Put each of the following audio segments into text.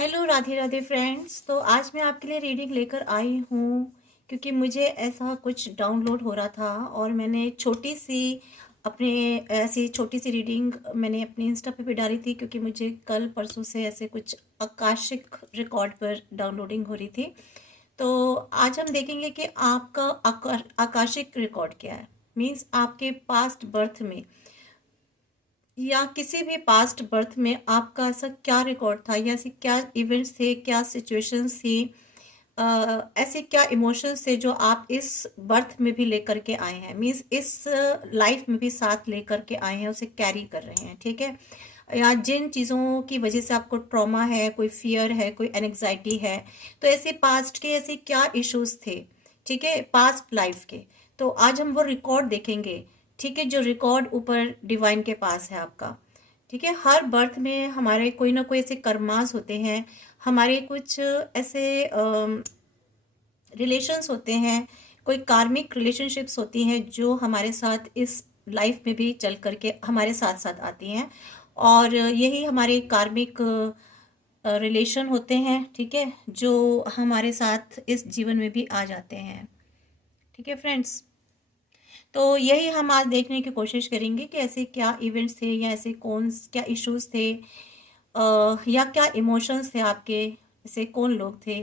Hello Radhe Radhe friends. तो आज मैं आपके लिए रीडिंग लेकर आई हूँ क्योंकि मुझे ऐसा कुछ डाउनलोड हो रहा था और मैंने छोटी सी अपने ऐसी छोटी सी रीडिंग मैंने अपनी इंस्टा पे भी डाली थी क्योंकि मुझे कल परसों से ऐसे कुछ आकाशिक रिकॉर्ड पर डाउनलोडिंग हो रही थी। तो आज हम देखेंगे कि आपका आकाशिक रिकॉर्ड क्या है। मीन्स आपके पास्ट बर्थ में या किसी भी पास्ट बर्थ में आपका ऐसा क्या रिकॉर्ड था या ऐसे क्या इवेंट्स थे, क्या सिचुएशंस थी, ऐसे क्या इमोशंस थे जो आप इस बर्थ में भी लेकर के आए हैं। मीन्स इस लाइफ में भी साथ लेकर के आए हैं, उसे कैरी कर रहे हैं। ठीक है। या जिन चीज़ों की वजह से आपको ट्रॉमा है, कोई फियर है, कोई एनजाइटी है, तो ऐसे पास्ट के ऐसे क्या इश्यूज थे, ठीक है, पास्ट लाइफ के। तो आज हम वो रिकॉर्ड देखेंगे। ठीक है, जो रिकॉर्ड ऊपर डिवाइन के पास है आपका। ठीक है, हर बर्थ में हमारे कोई ना कोई ऐसे कर्मास होते हैं, हमारे कुछ ऐसे रिलेशंस होते हैं, कोई कार्मिक रिलेशनशिप्स होती हैं जो हमारे साथ इस लाइफ में भी चल करके हमारे साथ साथ आती हैं। और यही हमारे कार्मिक रिलेशन होते हैं, ठीक है, जो हमारे साथ इस जीवन में भी आ जाते हैं। ठीक है फ्रेंड्स। तो यही हम आज देखने की कोशिश करेंगे कि ऐसे क्या इवेंट्स थे या ऐसे कौन क्या इश्यूज थे, या क्या इमोशंस थे आपके, ऐसे कौन लोग थे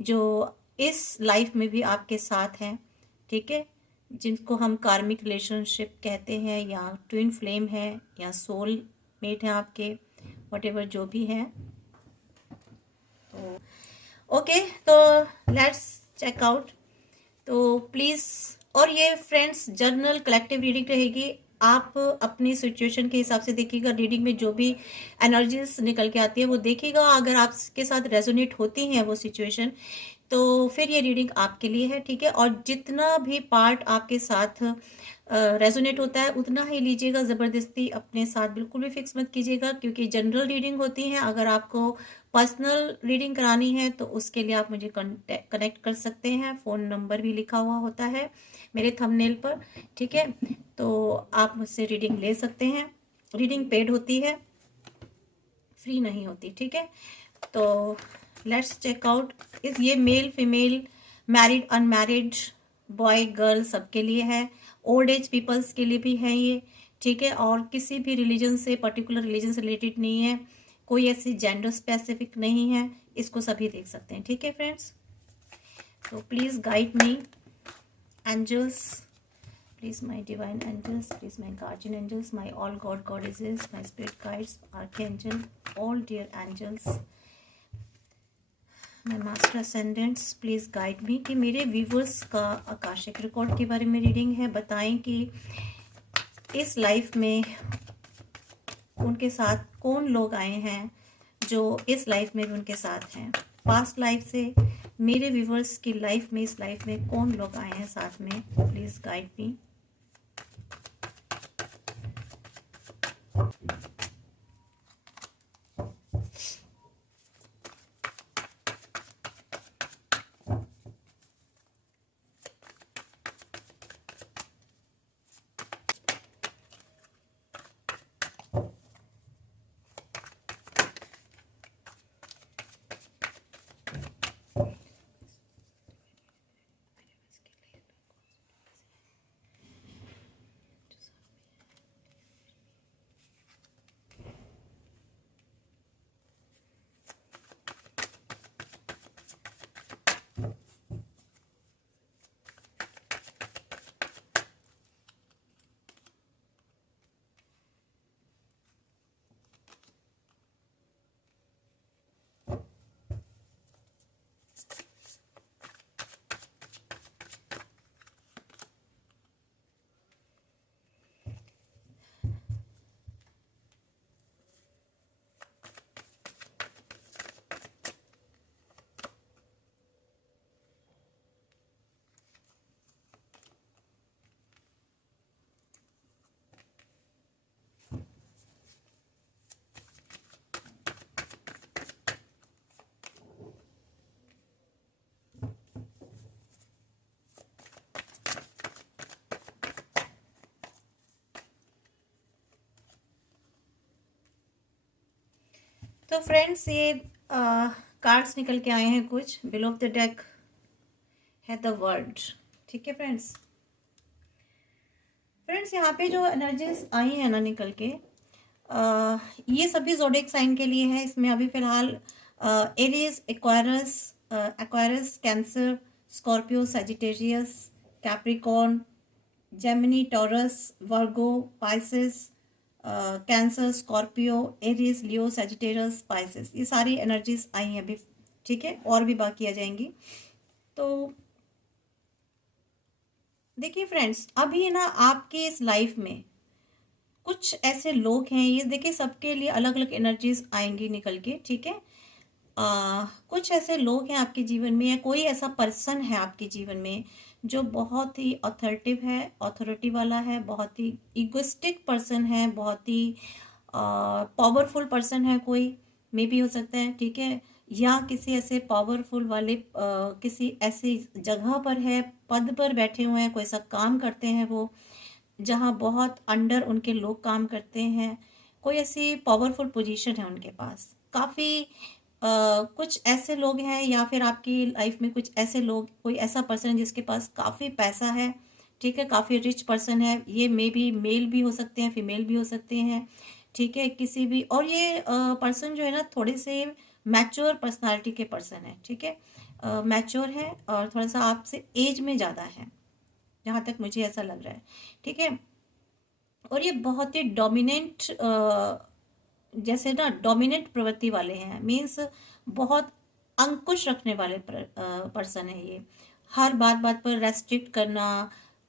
जो इस लाइफ में भी आपके साथ हैं। ठीक है, जिनको हम कार्मिक रिलेशनशिप कहते हैं या ट्विन फ्लेम है या सोल मेट है आपके, वट जो भी है। तो ओके, तो लेट्स चेक आउट। तो प्लीज़, और ये फ्रेंड्स जर्नल कलेक्टिव रीडिंग रहेगी। आप अपनी सिचुएशन के हिसाब से देखिएगा, रीडिंग में जो भी एनर्जीज निकल के आती है वो देखिएगा। अगर आपके साथ रेजोनेट होती हैं वो सिचुएशन, तो फिर ये रीडिंग आपके लिए है। ठीक है, और जितना भी पार्ट आपके साथ रेजोनेट होता है उतना ही लीजिएगा, ज़बरदस्ती अपने साथ बिल्कुल भी फिक्स मत कीजिएगा, क्योंकि जनरल रीडिंग होती है। अगर आपको पर्सनल रीडिंग करानी है तो उसके लिए आप मुझे कनेक्ट कर सकते हैं। फ़ोन नंबर भी लिखा हुआ होता है मेरे थंबनेल पर। ठीक है, तो आप मुझसे रीडिंग ले सकते हैं। रीडिंग पेड होती है, फ्री नहीं होती। ठीक है, तो लेट्स चेक आउट। इस ये male female, married unmarried, boy girl सबके लिए है। ओल्ड एज पीपल्स के लिए भी है ये। ठीक है, और किसी भी रिलीजन से, पर्टिकुलर रिलीजन से रिलेटेड नहीं है, कोई ऐसी जेंडर स्पेसिफिक नहीं है, इसको सभी देख सकते हैं। ठीक है फ्रेंड्स, तो please guide me angels, please my divine angels, please my guardian angels, my all god goddesses, my spirit guides, archangel, all dear angels, my master ascendants, please guide मी कि मेरे व्यूवर्स का आकाशिक रिकॉर्ड के बारे में reading है। बताएं कि इस लाइफ में उनके साथ कौन लोग आए हैं जो इस लाइफ में भी उनके साथ हैं। पास्ट लाइफ से मेरे व्यूवर्स की लाइफ में, इस लाइफ में कौन लोग आए हैं साथ में, प्लीज़ गाइड मी। तो फ्रेंड्स, ये कार्ड्स निकल के आए हैं कुछ। बिलो ऑफ द डेक है द वर्ल्ड। ठीक है फ्रेंड्स, यहाँ पे जो एनर्जीज आई हैं ना निकल के, ये सभी ज़ोडिएक साइन के लिए है। इसमें अभी फिलहाल Aries, Aquarius, Cancer, Scorpio, Sagittarius, Capricorn, Gemini, Taurus, Virgo, Pisces, Cancer, Scorpio, Aries, Leo, Sagittarius, Pisces, ये सारी एनर्जीज आई हैं अभी। ठीक है, और भी बाकी आ जाएंगी। तो देखिए फ्रेंड्स, अभी ना आपके इस लाइफ में कुछ ऐसे लोग हैं, ये देखिए सबके लिए अलग अलग एनर्जीज आएंगी निकल के। ठीक है, कुछ ऐसे लोग हैं आपके जीवन में, या कोई ऐसा पर्सन है आपके जीवन में जो बहुत ही ऑथोरिटिव है, अथॉरिटी वाला है, बहुत ही इगोइस्टिक पर्सन है, बहुत ही पावरफुल पर्सन है, कोई मे भी हो सकता है। ठीक है, या किसी ऐसे पावरफुल वाले किसी ऐसी जगह पर है, पद पर बैठे हुए हैं, कोई ऐसा काम करते हैं वो जहाँ बहुत अंडर उनके लोग काम करते हैं, कोई ऐसी पावरफुल पोजीशन है उनके पास। काफ़ी कुछ ऐसे लोग हैं, या फिर आपकी लाइफ में कुछ ऐसे लोग, कोई ऐसा पर्सन है जिसके पास काफ़ी पैसा है। ठीक है, काफ़ी रिच पर्सन है, ये मे भी मेल भी हो सकते हैं, फीमेल भी हो सकते हैं। ठीक है, किसी भी, और ये पर्सन जो है ना थोड़े से मैच्योर पर्सनालिटी के पर्सन है। ठीक है, मैच्योर है और थोड़ा सा आपसे एज में ज़्यादा है, जहाँ तक मुझे ऐसा लग रहा है। ठीक है, और ये बहुत ही डोमिनेंट, जैसे ना डोमिनेंट प्रवृत्ति वाले हैं, मीन्स बहुत अंकुश रखने वाले पर्सन है ये। हर बात बात पर रेस्ट्रिक्ट करना,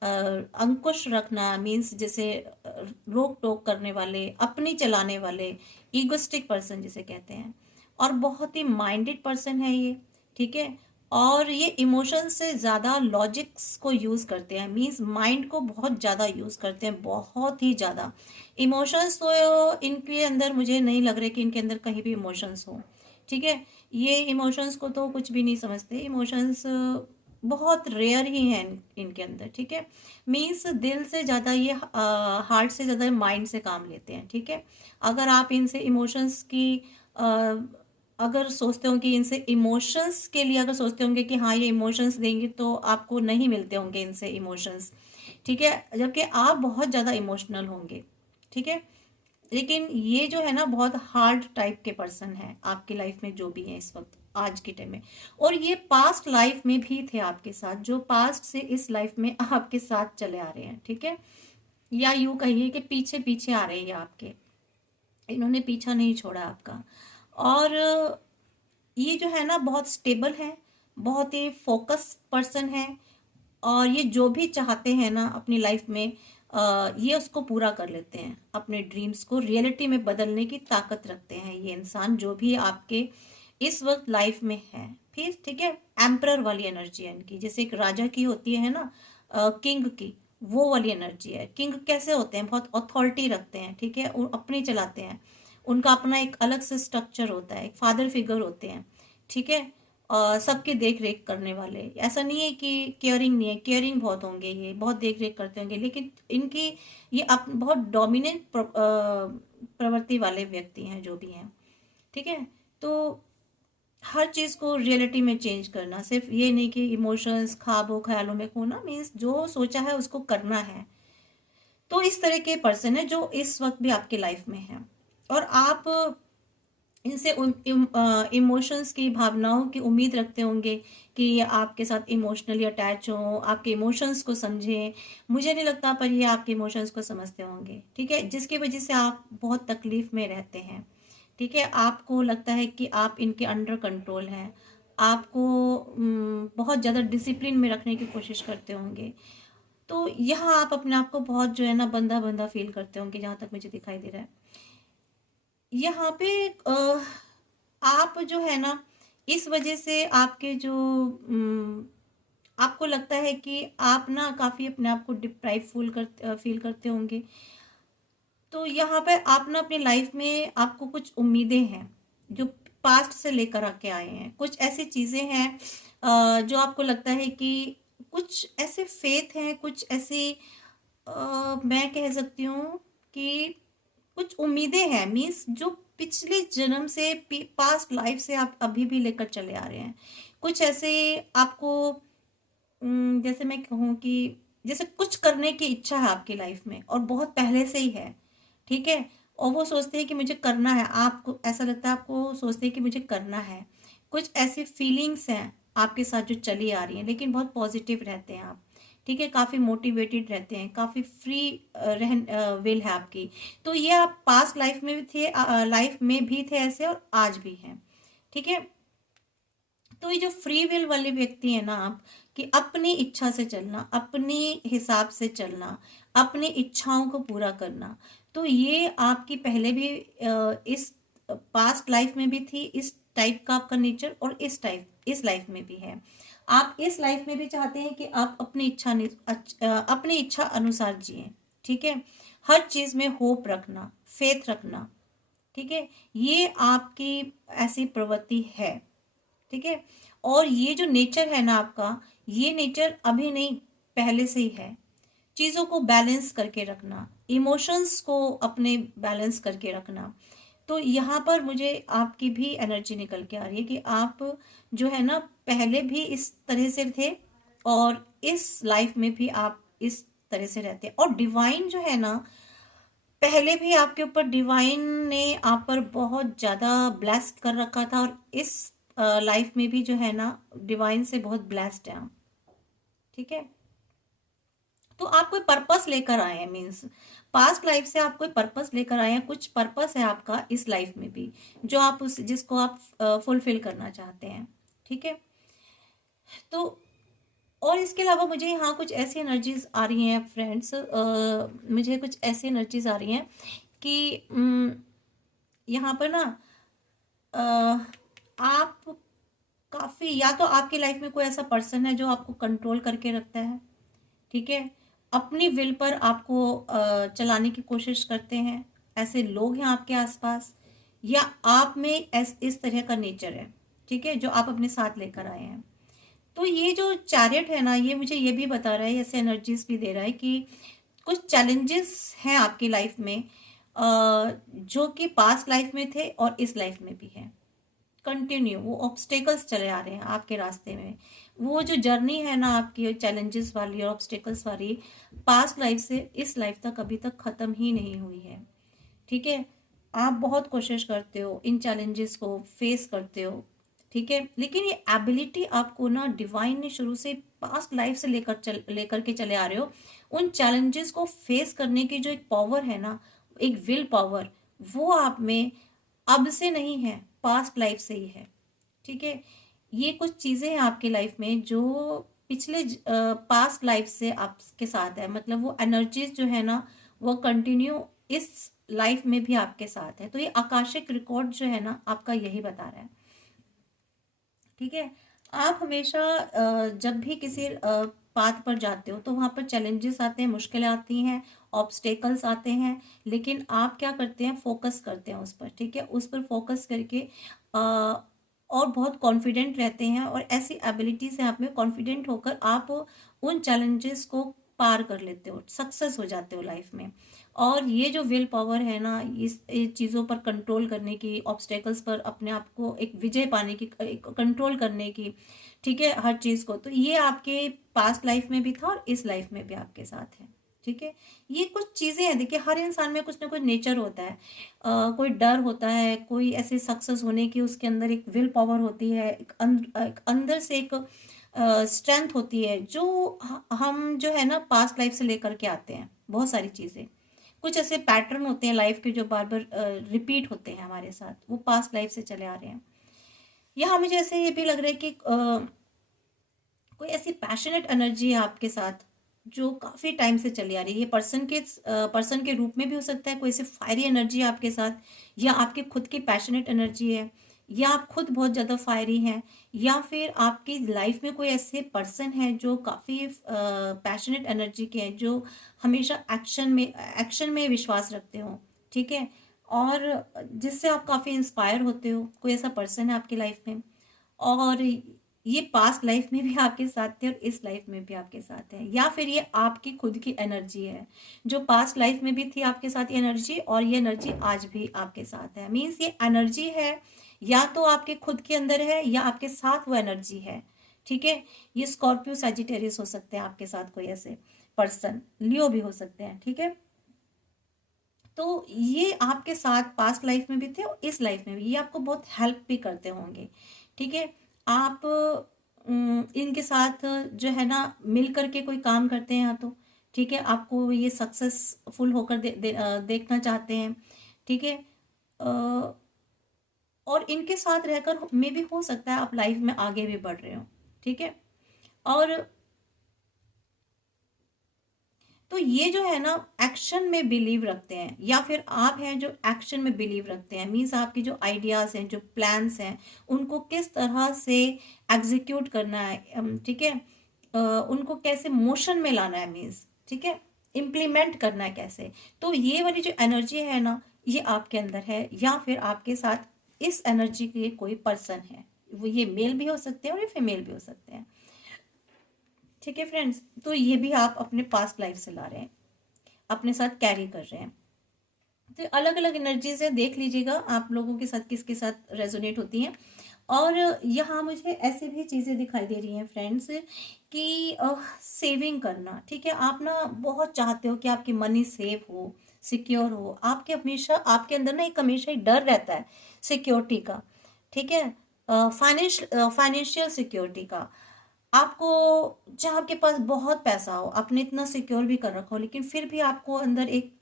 अंकुश रखना, मीन्स जैसे रोक टोक करने वाले, अपनी चलाने वाले, ईगोस्टिक पर्सन जिसे कहते हैं। और बहुत ही माइंडेड पर्सन है ये। ठीक है, और ये इमोशन से ज़्यादा लॉजिक्स को यूज़ करते हैं, मीन्स माइंड को बहुत ज़्यादा यूज़ करते हैं, बहुत ही ज़्यादा। इमोशंस तो इनके अंदर मुझे नहीं लग रहा कि इनके अंदर कहीं भी इमोशंस हो। ठीक है, ये इमोशंस को तो कुछ भी नहीं समझते, इमोशंस बहुत रेयर ही हैं इनके अंदर। ठीक है, मीन्स दिल से ज़्यादा ये, हार्ट से ज़्यादा माइंड से काम लेते हैं। ठीक है, अगर आप इनसे इमोशंस की अगर सोचते हो कि इनसे इमोशंस के लिए, अगर सोचते होंगे कि हाँ ये इमोशंस देंगे, तो आपको नहीं मिलते होंगे इनसे इमोशंस। ठीक है, जबकि आप बहुत ज़्यादा इमोशनल होंगे। ठीक है, लेकिन ये जो है ना बहुत हार्ड टाइप के पर्सन है आपकी लाइफ में, जो भी है इस वक्त आज के टाइम में। और ये पास्ट लाइफ में भी थे आपके साथ, जो पास्ट से इस लाइफ में आपके साथ चले आ रहे हैं। ठीक है, या यूँ कहिए कि पीछे पीछे आ रहे हैं आपके, इन्होंने पीछा नहीं छोड़ा आपका। और ये जो है ना बहुत स्टेबल है, बहुत ही फोकस पर्सन है, और ये जो भी चाहते हैं ना अपनी लाइफ में, ये उसको पूरा कर लेते हैं। अपने ड्रीम्स को रियलिटी में बदलने की ताकत रखते हैं ये इंसान, जो भी आपके इस वक्त लाइफ में है। फिर ठीक है, एम्परर वाली एनर्जी है इनकी, जैसे एक राजा की होती है ना, किंग की, वो वाली एनर्जी है। किंग कैसे होते हैं, बहुत अथॉरिटी रखते हैं। ठीक है, वो अपनी चलाते हैं, उनका अपना एक अलग से स्ट्रक्चर होता है, एक फादर फिगर होते हैं। ठीक है, सबकी देख रेख करने वाले। ऐसा नहीं है कि केयरिंग नहीं है, केयरिंग बहुत होंगे, ये बहुत देख रेख करते होंगे, लेकिन इनकी ये बहुत डोमिनेंट प्रवृत्ति वाले व्यक्ति हैं जो भी हैं। ठीक है, तो हर चीज़ को रियलिटी में चेंज करना, सिर्फ ये नहीं कि इमोशंस, ख्वाबों ख्यालों में खोना, मीन्स जो सोचा है उसको करना है। तो इस तरह के पर्सन है जो इस वक्त भी आपके लाइफ में है, और आप इनसे इमोशंस की, भावनाओं की उम्मीद रखते होंगे कि ये आपके साथ इमोशनली अटैच हो, आपके इमोशंस को समझें। मुझे नहीं लगता पर ये आपके इमोशंस को समझते होंगे। ठीक है, जिसकी वजह से आप बहुत तकलीफ में रहते हैं। ठीक है, आपको लगता है कि आप इनके अंडर कंट्रोल हैं, आपको बहुत ज़्यादा डिसिप्लिन में रखने की कोशिश करते होंगे। तो यहाँ आप अपने आप को बहुत जो है ना बंधा बंधा फील करते होंगे, जहाँ तक मुझे दिखाई दे रहा है। यहाँ पे आप जो है ना, इस वजह से आपके जो आपको लगता है कि आप ना काफ़ी अपने आप को डिप्राइव फील करते होंगे। तो यहाँ पे आप ना अपनी लाइफ में, आपको कुछ उम्मीदें हैं जो पास्ट से लेकर आके आए हैं, कुछ ऐसी चीज़ें हैं जो आपको लगता है कि कुछ ऐसे फेथ हैं, कुछ ऐसी मैं कह सकती हूँ कि कुछ उम्मीदें हैं, मीन्स जो पिछले जन्म से, पास्ट लाइफ से आप अभी भी लेकर चले आ रहे हैं। कुछ ऐसे आपको जैसे मैं कहूँ कि जैसे कुछ करने की इच्छा है आपकी लाइफ में और बहुत पहले से ही है, ठीक है, और वो सोचते हैं कि मुझे करना है, आपको ऐसा लगता है, आपको सोचते हैं कि मुझे करना है। कुछ ऐसी फीलिंग्स हैं आपके साथ जो चली आ रही हैं, लेकिन बहुत पॉजिटिव रहते हैं आप, ठीक है, काफ़ी मोटिवेटेड रहते हैं, काफ़ी फ्री विल है आपकी। तो ये आप पास्ट लाइफ में भी थे, लाइफ में भी थे ऐसे, और आज भी हैं, ठीक है। तो ये जो फ्री विल वाले व्यक्ति है ना आप, कि अपनी इच्छा से चलना, अपने हिसाब से चलना, अपनी इच्छाओं को पूरा करना, तो ये आपकी पहले भी इस पास्ट लाइफ में भी थी, इस टाइप का आपका नेचर, और इस लाइफ में भी है। आप इस लाइफ में भी चाहते हैं कि आप अपनी इच्छा अनुसार जिए, ठीक है, हर चीज में होप रखना, फेथ रखना, ठीक है, ये आपकी ऐसी प्रवृत्ति है, ठीक है। और ये जो नेचर है ना आपका, ये नेचर अभी नहीं, पहले से ही है। चीज़ों को बैलेंस करके रखना, इमोशंस को अपने बैलेंस करके रखना। तो यहाँ पर मुझे आपकी भी एनर्जी निकल के आ रही है कि आप जो है ना पहले भी इस तरह से थे, और इस लाइफ में भी आप इस तरह से रहते हैं। और डिवाइन जो है ना, पहले भी आपके ऊपर डिवाइन ने आप पर बहुत ज़्यादा ब्लेस्ड कर रखा था, और इस लाइफ में भी जो है ना डिवाइन से बहुत ब्लेस्ड है आप, ठीक है। तो आप कोई पर्पस लेकर आए हैं, मीन्स पास्ट लाइफ से आप कोई पर्पस लेकर आए हैं, कुछ पर्पस है आपका इस लाइफ में भी, जो आप उस जिसको आप फुलफिल करना चाहते हैं, ठीक है। तो और इसके अलावा मुझे यहाँ कुछ ऐसी एनर्जीज आ रही हैं फ्रेंड्स, मुझे कुछ ऐसी एनर्जीज आ रही हैं कि यहाँ पर ना आप काफ़ी, या तो आपकी लाइफ में कोई ऐसा पर्सन है जो आपको कंट्रोल करके रखता है, ठीक है, अपनी विल पर आपको चलाने की कोशिश करते हैं, ऐसे लोग हैं आपके आसपास, या आप में इस तरह का नेचर है, ठीक है, जो आप अपने साथ लेकर आए हैं। तो ये जो चैरियट है ना, ये मुझे ये भी बता रहा है, ऐसे एनर्जीज भी दे रहा है कि कुछ चैलेंजेस हैं आपकी लाइफ में, जो कि पास्ट लाइफ में थे और इस लाइफ में भी हैं। कंटिन्यू वो ऑब्स्टेकल्स चले आ रहे हैं आपके रास्ते में। वो जो जर्नी है ना आपकी चैलेंजेस वाली और ऑब्स्टेकल्स वाली, पास्ट लाइफ से इस लाइफ तक अभी तक ख़त्म ही नहीं हुई है, ठीक है। आप बहुत कोशिश करते हो, इन चैलेंजेस को फेस करते हो, ठीक है, लेकिन ये एबिलिटी आपको ना डिवाइन ने शुरू से पास्ट लाइफ से लेकर के चले आ रहे हो। उन चैलेंजेस को फेस करने की जो एक पावर है ना, एक विल पावर, वो आप में अब से नहीं है, पास्ट लाइफ से ही है, ठीक है। ये कुछ चीज़ें हैं आपकी लाइफ में जो पिछले पास्ट लाइफ से आपके साथ है, मतलब वो एनर्जीज जो है ना, वो कंटिन्यू इस लाइफ में भी आपके साथ है। तो ये आकाशिक रिकॉर्ड जो है ना आपका यही बता रहा है, ठीक है। आप हमेशा जब भी किसी पाथ पर जाते हो तो वहाँ पर चैलेंजेस आते हैं, मुश्किलें आती हैं, ऑब्स्टेकल्स आते हैं, लेकिन आप क्या करते हैं, फोकस करते हैं उस पर, ठीक है, उस पर फोकस करके और बहुत कॉन्फिडेंट रहते हैं, और ऐसी एबिलिटीज है आप में, कॉन्फिडेंट होकर आप उन चैलेंजेस को पार कर लेते हो, सक्सेस हो जाते हो लाइफ में। और ये जो विल पावर है ना, इस चीज़ों पर कंट्रोल करने की, ऑब्स्टेकल्स पर अपने आप को एक विजय पाने की, कंट्रोल करने की, ठीक है, हर चीज़ को, तो ये आपके पास्ट लाइफ में भी था और इस लाइफ में भी आपके साथ है, ठीक है। ये कुछ चीज़ें हैं, देखिए हर इंसान में कुछ ना कुछ नेचर होता है, कोई डर होता है, कोई ऐसे सक्सेस होने की उसके अंदर एक विल पावर होती है, एक अंदर से एक स्ट्रेंथ होती है, जो हम जो है ना पास्ट लाइफ से लेकर के आते हैं बहुत सारी चीज़ें। कुछ ऐसे पैटर्न होते हैं लाइफ के जो बार बार रिपीट होते हैं हमारे साथ, वो पास्ट लाइफ से चले आ रहे हैं। यहाँ मुझे ऐसे ये भी लग रहा है कि कोई ऐसी पैशनेट एनर्जी है आपके साथ जो काफ़ी टाइम से चली आ रही है। ये पर्सन के रूप में भी हो सकता है, कोई ऐसी फायरी एनर्जी है आपके साथ, या आपकी खुद की पैशनेट एनर्जी है, या आप खुद बहुत ज़्यादा फायरी हैं, या फिर आपकी लाइफ में कोई ऐसे पर्सन है जो काफ़ी पैशनेट एनर्जी के हैं, जो हमेशा एक्शन में विश्वास रखते हो, ठीक है, और जिससे आप काफ़ी इंस्पायर होते हो। कोई ऐसा पर्सन है आपकी लाइफ में। और ये पास्ट लाइफ में भी आपके साथ थे और इस लाइफ में भी आपके साथ है, या फिर ये आपकी खुद की एनर्जी है जो पास्ट लाइफ में भी थी आपके साथ ये एनर्जी, और ये एनर्जी आज भी आपके साथ है। मीन्स ये एनर्जी है या तो आपके खुद के अंदर है या आपके साथ वो एनर्जी है। ठीक है, ये स्कॉर्पियो सजिटेरियस हो सकते हैं आपके साथ, कोई ऐसे पर्सन, लियो भी हो सकते हैं। ठीक है, तो ये आपके साथ पास्ट लाइफ में भी थे और इस लाइफ में भी, ये आपको बहुत हेल्प भी करते होंगे। ठीक है, आप इनके साथ जो है ना मिल करके कोई काम करते हैं या तो ठीक है, आपको ये सक्सेसफुल होकर देखना चाहते हैं। ठीक है, अ, और इनके साथ रहकर में भी हो सकता है आप लाइफ में आगे भी बढ़ रहे हो। ठीक है, और तो ये जो है ना एक्शन में बिलीव रखते हैं, या फिर आप हैं जो एक्शन में बिलीव रखते हैं। मीन्स आपकी जो आइडियाज हैं, जो प्लान्स हैं, उनको किस तरह से एग्जीक्यूट करना है, ठीक है, उनको कैसे मोशन में लाना है, मीन्स ठीक है, इम्प्लीमेंट करना है कैसे। तो ये वाली जो एनर्जी है ना, ये आपके अंदर है, या फिर आपके साथ इस एनर्जी के कोई पर्सन है। वो ये मेल भी हो सकते हैं और ये फीमेल भी हो सकते हैं। ठीक है फ्रेंड्स, तो ये भी आप अपने पास्ट लाइफ से ला रहे हैं, अपने साथ कैरी कर रहे हैं। तो अलग अलग एनर्जीज है, देख लीजिएगा आप लोगों के साथ किसके साथ रेजोनेट होती हैं। और यहाँ मुझे ऐसे भी चीज़ें दिखाई दे रही हैं फ्रेंड्स कि सेविंग करना। ठीक है, आप ना बहुत चाहते हो कि आपकी मनी सेव हो, सिक्योर हो। आपके हमेशा आपके अंदर ना एक हमेशा ही डर रहता है सिक्योरिटी का। ठीक है, फाइनेंशियल सिक्योरिटी का। आपको चाहे आपके पास बहुत पैसा हो, आपने इतना सिक्योर भी कर रखा हो, लेकिन फिर भी आपको अंदर एक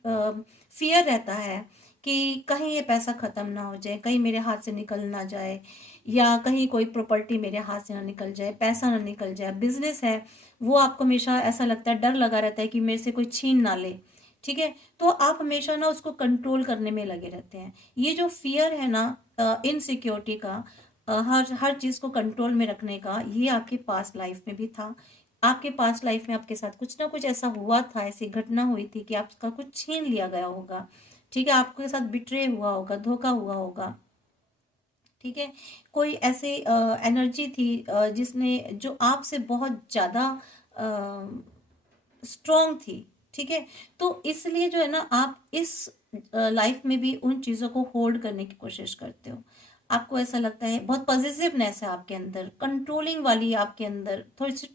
फियर रहता है कि कहीं ये पैसा खत्म ना हो जाए, कहीं मेरे हाथ से निकल ना जाए, या कहीं कोई प्रॉपर्टी मेरे हाथ से ना निकल जाए, पैसा ना निकल जाए। बिजनेस है वो आपको हमेशा ऐसा लगता है, डर लगा रहता है कि मेरे से कोई छीन ना ले। ठीक है, तो आप हमेशा ना उसको कंट्रोल करने में लगे रहते हैं। ये जो फियर है ना इनसिक्योरिटी का, हर हर चीज़ को कंट्रोल में रखने का, ये आपकी पास्ट लाइफ में भी था। आपके पास्ट लाइफ में आपके साथ कुछ ना कुछ ऐसा हुआ था, ऐसी घटना हुई थी कि आपका कुछ छीन लिया गया होगा। ठीक है, आपके साथ बिट्रे हुआ होगा, धोखा हुआ होगा। ठीक है, कोई ऐसे एनर्जी थी जिसने जो आपसे बहुत ज़्यादा स्ट्रॉन्ग थी। ठीक है, तो इसलिए जो है ना आप इस लाइफ में भी उन चीज़ों को होल्ड करने की कोशिश करते हो। आपको ऐसा लगता है, बहुत पॉजिटिवनेस है आपके अंदर, कंट्रोलिंग वाली आपके अंदर, थोड़ी सी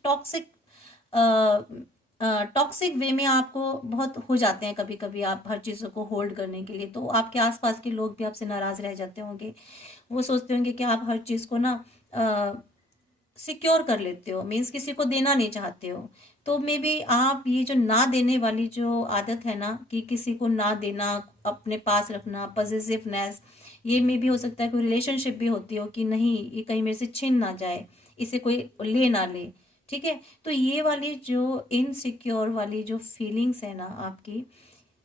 टॉक्सिक वे में आपको बहुत हो जाते हैं कभी कभी आप हर चीज़ों को होल्ड करने के लिए। तो आपके आसपास के लोग भी आपसे नाराज़ रह जाते होंगे। वो सोचते होंगे कि आप हर चीज़ को ना सिक्योर कर लेते हो, मीन्स किसी को देना नहीं चाहते हो। तो मे बी आप ये जो ना देने वाली जो आदत है ना, कि किसी को ना देना, अपने पास रखना, पॉजिटिवनेस, ये मे भी हो सकता है कोई रिलेशनशिप भी होती हो कि नहीं ये कहीं मेरे से छिन ना जाए, इसे कोई ले ना ले। ठीक है, तो ये वाली जो इनसिक्योर वाली जो फीलिंग्स है ना, आपकी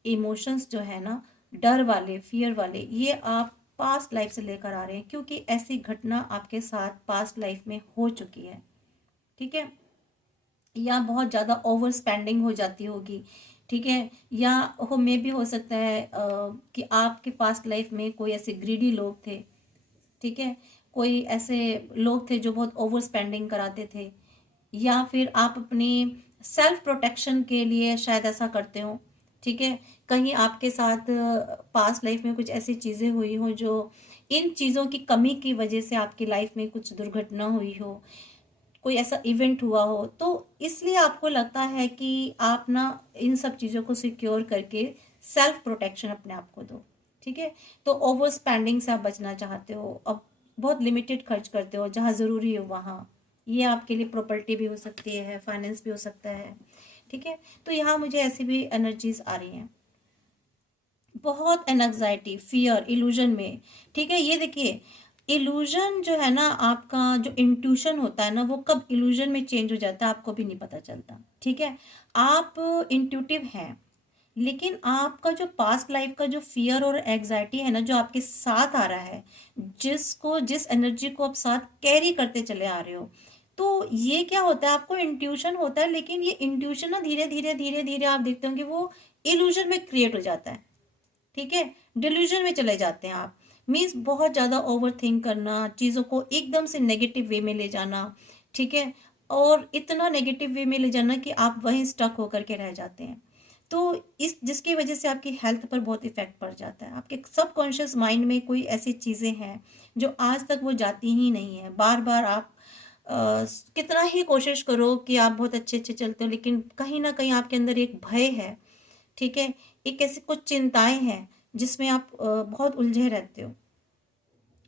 इमोशंस जो है ना, डर वाले, फियर वाले, ये आप पास्ट लाइफ से लेकर आ रहे हैं, क्योंकि ऐसी घटना आपके साथ पास्ट लाइफ में हो चुकी है। ठीक है, या बहुत ज़्यादा ओवर स्पेंडिंग हो जाती होगी। ठीक है, या हो मे भी हो सकता है कि आपके पास्ट लाइफ में कोई ऐसे ग्रीडी लोग थे। ठीक है, कोई ऐसे लोग थे जो बहुत ओवर स्पेंडिंग कराते थे, या फिर आप अपनी सेल्फ प्रोटेक्शन के लिए शायद ऐसा करते हो। ठीक है, कहीं आपके साथ पास्ट लाइफ में कुछ ऐसी चीज़ें हुई हो जो इन चीज़ों की कमी की वजह से आपकी लाइफ में कुछ दुर्घटना हुई हो, कोई ऐसा इवेंट हुआ हो, तो इसलिए आपको लगता है कि आप ना इन सब चीज़ों को सिक्योर करके सेल्फ प्रोटेक्शन अपने आप को दो। ठीक है, तो ओवर स्पेंडिंग से आप बचना चाहते हो, अब बहुत लिमिटेड खर्च करते हो, जहाँ ज़रूरी हो वहाँ। ये आपके लिए प्रॉपर्टी भी हो सकती है, फाइनेंस भी हो सकता है। ठीक है, तो यहाँ मुझे ऐसी भी एनर्जीज आ रही हैं, बहुत एनजाइटी, फियर, इल्यूजन में। ठीक है, ये देखिए, इल्यूजन जो है ना, आपका जो इंट्यूशन होता है ना, वो कब इल्यूजन में चेंज हो जाता है आपको भी नहीं पता चलता। ठीक है, आप इंट्यूटिव हैं, लेकिन आपका जो पास्ट लाइफ का जो फियर और एग्जाइटी है ना, जो आपके साथ आ रहा है, जिस एनर्जी को आप साथ कैरी करते चले आ रहे हो, तो ये क्या होता है, आपको इंट्यूशन होता है, लेकिन ये इंट्यूशन ना धीरे धीरे धीरे धीरे आप देखते होंगे वो इल्यूजन में क्रिएट हो जाता है। ठीक है, डिल्यूजन में चले जाते हैं आप। मीन्स बहुत ज़्यादा ओवर थिंक करना, चीज़ों को एकदम से नेगेटिव वे में ले जाना, ठीक है, और इतना नेगेटिव वे में ले जाना कि आप वहीं स्टक होकर के रह जाते हैं। तो इस जिसकी वजह से आपकी हेल्थ पर बहुत इफेक्ट पड़ जाता है। आपके सबकॉन्शियस माइंड में कोई ऐसी चीज़ें हैं जो आज तक वो जाती ही नहीं है। बार बार आप कितना ही कोशिश करो कि आप बहुत अच्छे अच्छे चलते हो, लेकिन कहीं ना कहीं आपके अंदर एक भय है, ठीक है, एक ऐसी कुछ चिंताएं हैं जिसमें आप बहुत उलझे रहते हो।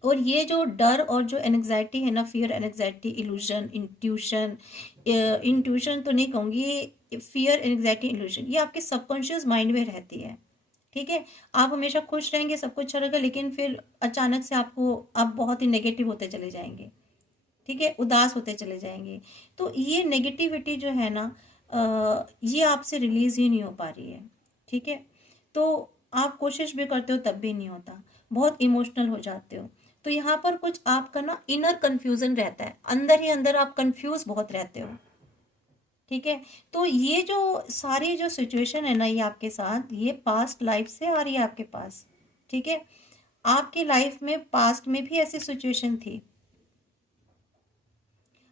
और ये जो डर और जो एनजाइटी है ना, fear, anxiety, illusion, intuition, intuition तो नहीं कहूँगी, ये फियर, एनजाइटी, इल्यूजन, ये आपके सबकॉन्शियस माइंड में रहती है। ठीक है, आप हमेशा खुश रहेंगे, सब कुछ अच्छा रहेगा, लेकिन फिर अचानक से आप बहुत ही नेगेटिव होते चले जाएंगे। ठीक है, उदास होते चले जाएंगे। तो ये नेगेटिविटी जो है ना, ये आपसे रिलीज ही नहीं हो पा रही है। ठीक है, तो आप कोशिश भी करते हो तब भी नहीं होता, बहुत इमोशनल हो जाते हो। तो यहाँ पर कुछ आपका ना इनर कंफ्यूजन रहता है, अंदर ही अंदर आप कंफ्यूज बहुत रहते हो। ठीक है, तो ये जो सारी जो सिचुएशन है ना, ये आपके साथ, ये पास्ट लाइफ से आ रही है आपके पास। ठीक है, आपकी लाइफ में पास्ट में भी ऐसी सिचुएशन थी,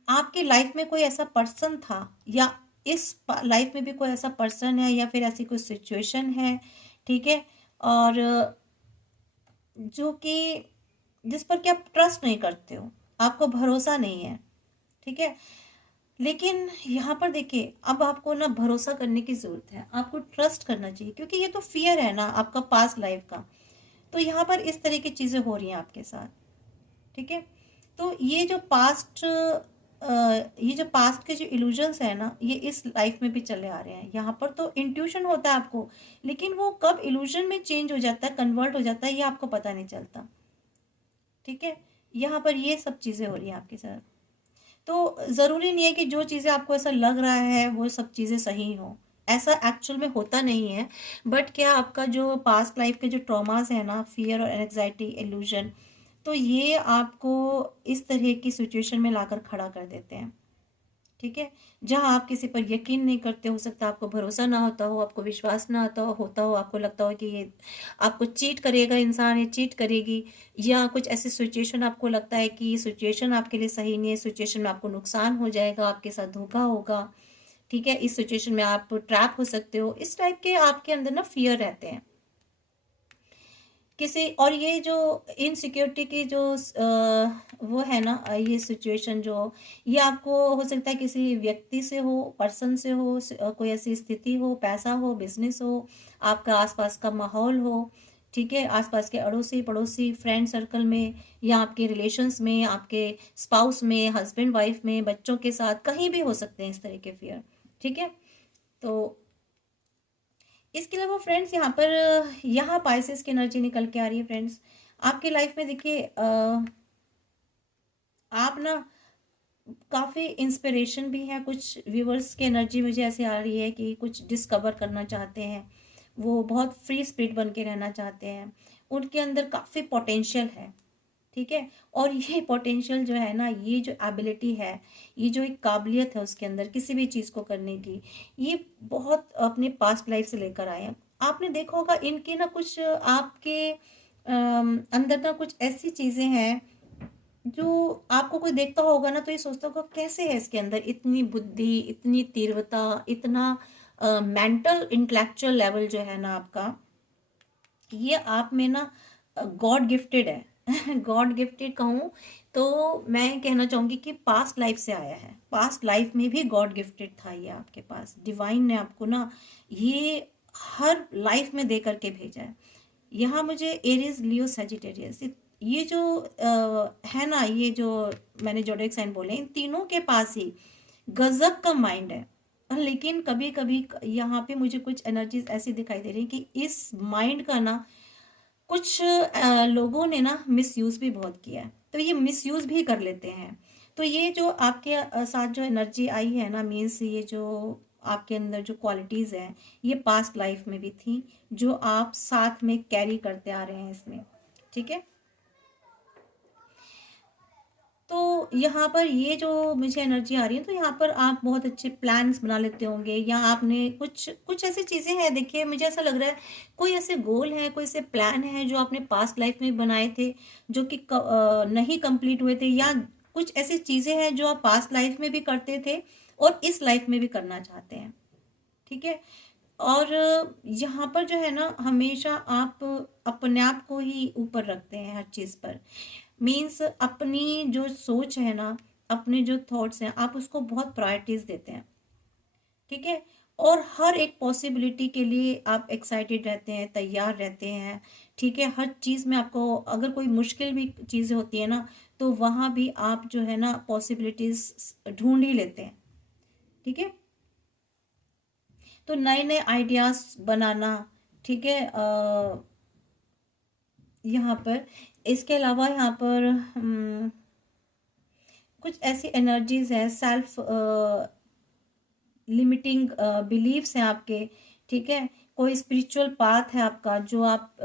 आपकी लाइफ में कोई ऐसा पर्सन था, या इस लाइफ में भी कोई ऐसा पर्सन है, या फिर ऐसी कोई सिचुएशन है, ठीक है, और जो कि जिस पर कि आप ट्रस्ट नहीं करते हो, आपको भरोसा नहीं है। ठीक है, लेकिन यहाँ पर देखिए, अब आपको ना भरोसा करने की जरूरत है, आपको ट्रस्ट करना चाहिए, क्योंकि ये तो फियर है ना आपका पास्ट लाइफ का। तो यहाँ पर इस तरह की चीजें हो रही हैं आपके साथ। ठीक है, तो ये जो पास्ट के जो इल्यूजन्स है ना, ये इस लाइफ में भी चले आ रहे हैं। यहाँ पर तो इंट्यूशन होता है आपको, लेकिन वो कब इल्यूजन में चेंज हो जाता है, कन्वर्ट हो जाता है, ये आपको पता नहीं चलता। ठीक है, यहाँ पर ये सब चीज़ें हो रही हैं आपके साथ। तो ज़रूरी नहीं है कि जो चीज़ें आपको ऐसा लग रहा है वो सब चीज़ें सही हो, ऐसा एक्चुअल में होता नहीं है। बट क्या आपका जो पास्ट लाइफ के जो ट्रॉमास है ना, फियर और एंग्जाइटी, इल्यूजन, तो ये आपको इस तरह की सिचुएशन में लाकर खड़ा कर देते हैं। ठीक है, जहाँ आप किसी पर यकीन नहीं करते, हो सकता है आपको भरोसा ना होता हो, आपको विश्वास ना होता हो, आपको लगता हो कि ये आपको चीट करेगा इंसान, ये चीट करेगी, या कुछ ऐसी सिचुएशन आपको लगता है कि ये सिचुएशन आपके लिए सही नहीं है, सिचुएशन में आपको नुकसान हो जाएगा, आपके साथ धोखा होगा। ठीक है, इस सिचुएशन में आप ट्रैप हो सकते हो, इस टाइप के आपके अंदर ना फियर रहते हैं किसी। और ये जो इनसिक्योरिटी की जो वो है ना, ये सिचुएशन जो, ये आपको हो सकता है किसी व्यक्ति से हो, पर्सन से हो, कोई ऐसी स्थिति हो, पैसा हो, बिजनेस हो, आपका आसपास का माहौल हो। ठीक है, आसपास के अड़ोसी पड़ोसी, फ्रेंड सर्कल में, या आपके रिलेशंस में, आपके स्पाउस में, हस्बैंड वाइफ में, बच्चों के साथ, कहीं भी हो सकते हैं इस तरह के फियर। ठीक है, तो इसके अलावा फ्रेंड्स, यहाँ पाइसेस की एनर्जी निकल के आ रही है फ्रेंड्स आपकी लाइफ में। देखिए, आप ना काफ़ी इंस्पिरेशन भी है, कुछ व्यूवर्स की एनर्जी मुझे ऐसे आ रही है कि कुछ डिस्कवर करना चाहते हैं, वो बहुत फ्री स्पिरिट बन के रहना चाहते हैं, उनके अंदर काफ़ी पोटेंशियल है। ठीक है, और ये पोटेंशियल जो है ना, ये जो एबिलिटी है, ये जो एक काबिलियत है उसके अंदर किसी भी चीज़ को करने की, ये बहुत अपने पास्ट लाइफ से लेकर आए हैं। आपने देखा होगा इनके ना कुछ आपके अंदर ना कुछ ऐसी चीज़ें हैं जो आपको कोई देखता होगा ना, तो ये सोचता होगा कैसे है इसके अंदर इतनी बुद्धि, इतनी तीव्रता, इतना मेंटल इंटेलेक्चुअल लेवल जो है ना आपका, ये आप में ना गॉड गिफ्टेड है। गॉड गिफ्टेड कहूँ तो मैं कहना चाहूँगी कि पास्ट लाइफ से आया है, पास्ट लाइफ में भी गॉड गिफ्टेड था ये आपके पास, डिवाइन ने आपको ना ये हर लाइफ में दे करके भेजा है। यहाँ मुझे एरीज, लियो, सजिटेरियस, ये जो है ना, ये जो मैंने जोडिक साइन बोले, इन तीनों के पास ही गजब का माइंड है। लेकिन कभी कभी यहाँ पे मुझे कुछ एनर्जीज ऐसी दिखाई दे रही कि इस माइंड का ना कुछ लोगों ने ना मिसयूज भी बहुत किया है, तो ये मिसयूज भी कर लेते हैं। तो ये जो आपके साथ जो एनर्जी आई है ना, मीन्स ये जो आपके अंदर जो क्वालिटीज हैं, ये पास्ट लाइफ में भी थी, जो आप साथ में कैरी करते आ रहे हैं इसमें। ठीक है, तो यहाँ पर ये जो मुझे एनर्जी आ रही है, तो यहाँ पर आप बहुत अच्छे प्लान्स बना लेते होंगे, या आपने कुछ कुछ ऐसी चीज़ें हैं। देखिए, मुझे ऐसा लग रहा है कोई ऐसे गोल है, कोई ऐसे प्लान है जो आपने पास्ट लाइफ में बनाए थे, जो कि नहीं कंप्लीट हुए थे, या कुछ ऐसी चीज़ें हैं जो आप पास्ट लाइफ में भी करते थे और इस लाइफ में भी करना चाहते हैं, ठीक है। और यहाँ पर जो है ना, हमेशा आप अपने आप को ही ऊपर रखते हैं हर चीज़ पर। मीन्स अपनी जो सोच है ना, अपने जो थॉट्स हैं, आप उसको बहुत प्रायोरिटीज देते हैं, ठीक है। और हर एक पॉसिबिलिटी के लिए आप एक्साइटेड रहते हैं, तैयार रहते हैं, ठीक है। हर चीज़ में आपको अगर कोई मुश्किल भी चीज़ें होती है ना, तो वहाँ भी आप जो है ना पॉसिबिलिटीज ढूंढ ही लेते हैं, ठीक है। तो नए नए आइडियाज बनाना, ठीक है। यहाँ पर इसके अलावा यहाँ पर कुछ ऐसी एनर्जीज हैं, सेल्फ लिमिटिंग बिलीव्स हैं आपके, ठीक है। कोई स्पिरिचुअल पाथ है आपका जो आप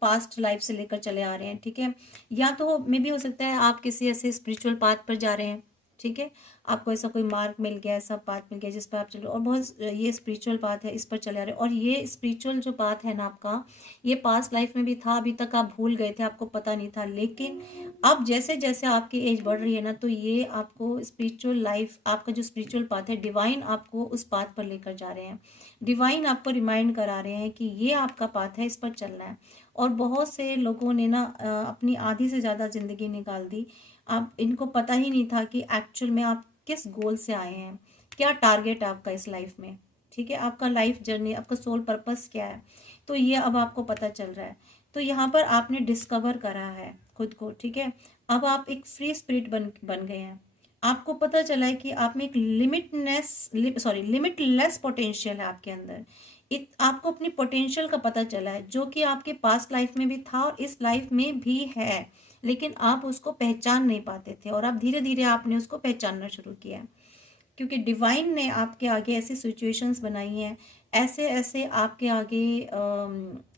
पास्ट लाइफ से लेकर चले आ रहे हैं, ठीक है। या तो मे भी हो सकता है आप किसी ऐसे स्पिरिचुअल पाथ पर जा रहे हैं, ठीक है। आपको ऐसा कोई मार्ग मिल गया, ऐसा पाथ मिल गया जिस पर आप चलो, और बहुत ये स्पिरिचुअल पाथ है, इस पर चले आ रहे हैं। और ये स्पिरिचुअल जो पाथ है ना आपका, ये पास्ट लाइफ में भी था, अभी तक आप भूल गए थे, आपको पता नहीं था। लेकिन अब जैसे जैसे आपकी एज बढ़ रही है ना, तो ये आपको स्पिरिचुअल लाइफ, आपका जो स्पिरिचुअल पाथ है, डिवाइन आपको उस पाथ पर लेकर जा रहे हैं। डिवाइन आपको रिमाइंड करा रहे हैं कि ये आपका पाथ है, इस पर चलना है। और बहुत से लोगों ने ना अपनी आधी से ज़्यादा ज़िंदगी निकाल दी। आप इनको पता ही नहीं था कि एक्चुअल में आप किस गोल से आए हैं, क्या टारगेट है आपका इस लाइफ में, ठीक है। आपका लाइफ जर्नी, आपका सोल पर्पस क्या है, तो ये अब आपको पता चल रहा है। तो यहाँ पर आपने डिस्कवर करा है खुद को, ठीक है। अब आप एक फ्री स्पिरिट बन गए हैं। आपको पता चला है कि आप में एक लिमिटलेस पोटेंशियल है आपके अंदर। आपको अपनी पोटेंशियल का पता चला है, जो कि आपके पास्ट लाइफ में भी था और इस लाइफ में भी है, लेकिन आप उसको पहचान नहीं पाते थे, और आप धीरे धीरे आपने उसको पहचानना शुरू किया है। क्योंकि डिवाइन ने आपके आगे ऐसी सिचुएशंस बनाई हैं, ऐसे ऐसे आपके आगे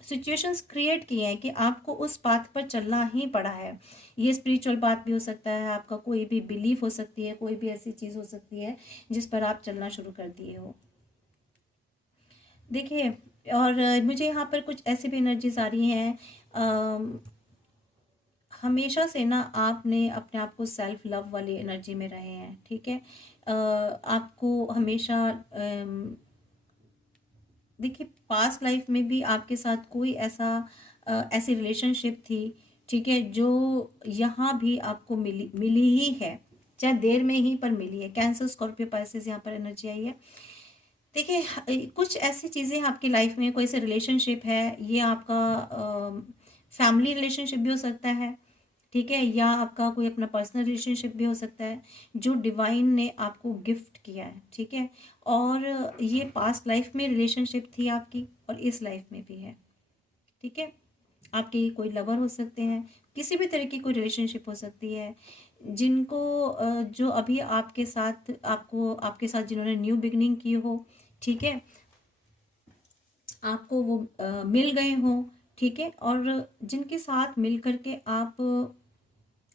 सिचुएशंस क्रिएट किए हैं कि आपको उस पाथ पर चलना ही पड़ा है। ये स्पिरिचुअल पाथ भी हो सकता है, आपका कोई भी बिलीफ हो सकती है, कोई भी ऐसी चीज़ हो सकती है जिस पर आप चलना शुरू कर दिए हो। देखिए, और मुझे यहाँ पर कुछ ऐसी भी एनर्जीज आ रही हैं। हमेशा से ना आपने अपने आप को सेल्फ लव वाली एनर्जी में रहे हैं, ठीक है। आपको हमेशा देखिए, पास्ट लाइफ में भी आपके साथ कोई ऐसी रिलेशनशिप थी, ठीक है, जो यहाँ भी आपको मिली मिली ही है, चाहे देर में ही पर मिली है। कैंसर, स्कॉर्पियो, पाइसेस, यहाँ पर एनर्जी आई है। देखिए, कुछ ऐसी चीज़ें आपकी लाइफ में, कोई ऐसे रिलेशनशिप है, ये आपका फैमिली रिलेशनशिप भी हो सकता है, ठीक है, या आपका कोई अपना पर्सनल रिलेशनशिप भी हो सकता है, जो डिवाइन ने आपको गिफ्ट किया है, ठीक है। और ये पास्ट लाइफ में रिलेशनशिप थी आपकी, और इस लाइफ में भी है, ठीक है। आपके कोई लवर हो सकते हैं, किसी भी तरह की कोई रिलेशनशिप हो सकती है, जिनको जो अभी आपके साथ जिन्होंने न्यू बिगनिंग की हो, ठीक है, आपको वो मिल गए हों, ठीक है, और जिनके साथ मिल करके आप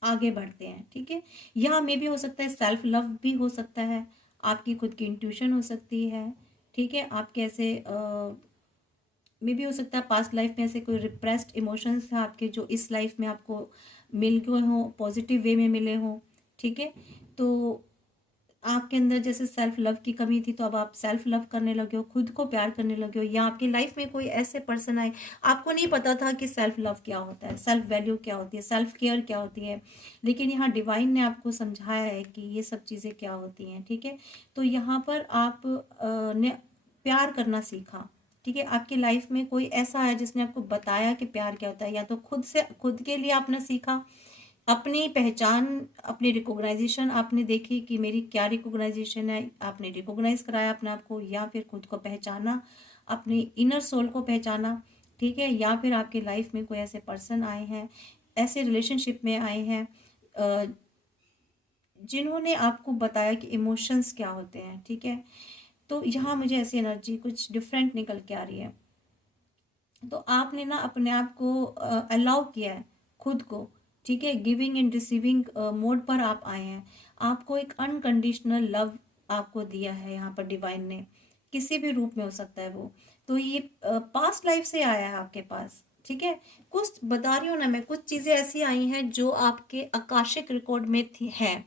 आगे बढ़ते हैं, ठीक है। यहाँ में भी हो सकता है सेल्फ लव भी हो सकता है, आपकी खुद की इंट्यूशन हो सकती है, ठीक है। आपके ऐसे में भी हो सकता है पास्ट लाइफ में ऐसे कोई रिप्रेस्ड इमोशंस हैं आपके, जो इस लाइफ में आपको मिल गए हों, पॉजिटिव वे में मिले हों, ठीक है। तो आपके अंदर जैसे सेल्फ लव की कमी थी, तो अब आप सेल्फ लव करने लगे हो, खुद को प्यार करने लगे हो। या आपकी लाइफ में कोई ऐसे पर्सन आए, आपको नहीं पता था कि सेल्फ लव क्या होता है, सेल्फ वैल्यू क्या होती है, सेल्फ केयर क्या होती है, लेकिन यहाँ डिवाइन ने आपको समझाया है कि ये सब चीज़ें क्या होती हैं, ठीक है। तो यहाँ पर आप ने प्यार करना सीखा, ठीक है। आपकी लाइफ में कोई ऐसा है जिसने आपको बताया कि प्यार क्या होता है, या तो खुद के लिए आपने सीखा, अपनी पहचान, अपनी रिकॉग्नाइजेशन आपने देखी कि मेरी क्या रिकॉग्नाइजेशन है, आपने रिकॉग्नाइज कराया अपने आप को, या फिर खुद को पहचाना, अपनी इनर सोल को पहचाना, ठीक है। या फिर आपकी लाइफ में कोई ऐसे पर्सन आए हैं, ऐसे रिलेशनशिप में आए हैं, जिन्होंने आपको बताया कि इमोशंस क्या होते हैं, ठीक है। तो यहाँ मुझे ऐसी एनर्जी कुछ डिफरेंट निकल के आ रही है। तो आपने ना अपने आप को अलाउ किया है, खुद को, ठीक है, गिविंग एंड रिसीविंग मोड पर आप आए हैं। आपको एक अनकंडीशनल लव आपको दिया है यहाँ पर डिवाइन ने, किसी भी रूप में हो सकता है वो। तो ये पास्ट लाइफ से आया है आपके पास, ठीक है, कुछ बता रही हूँ ना मैं, कुछ चीजें ऐसी आई हैं जो आपके आकाशिक रिकॉर्ड में थी है,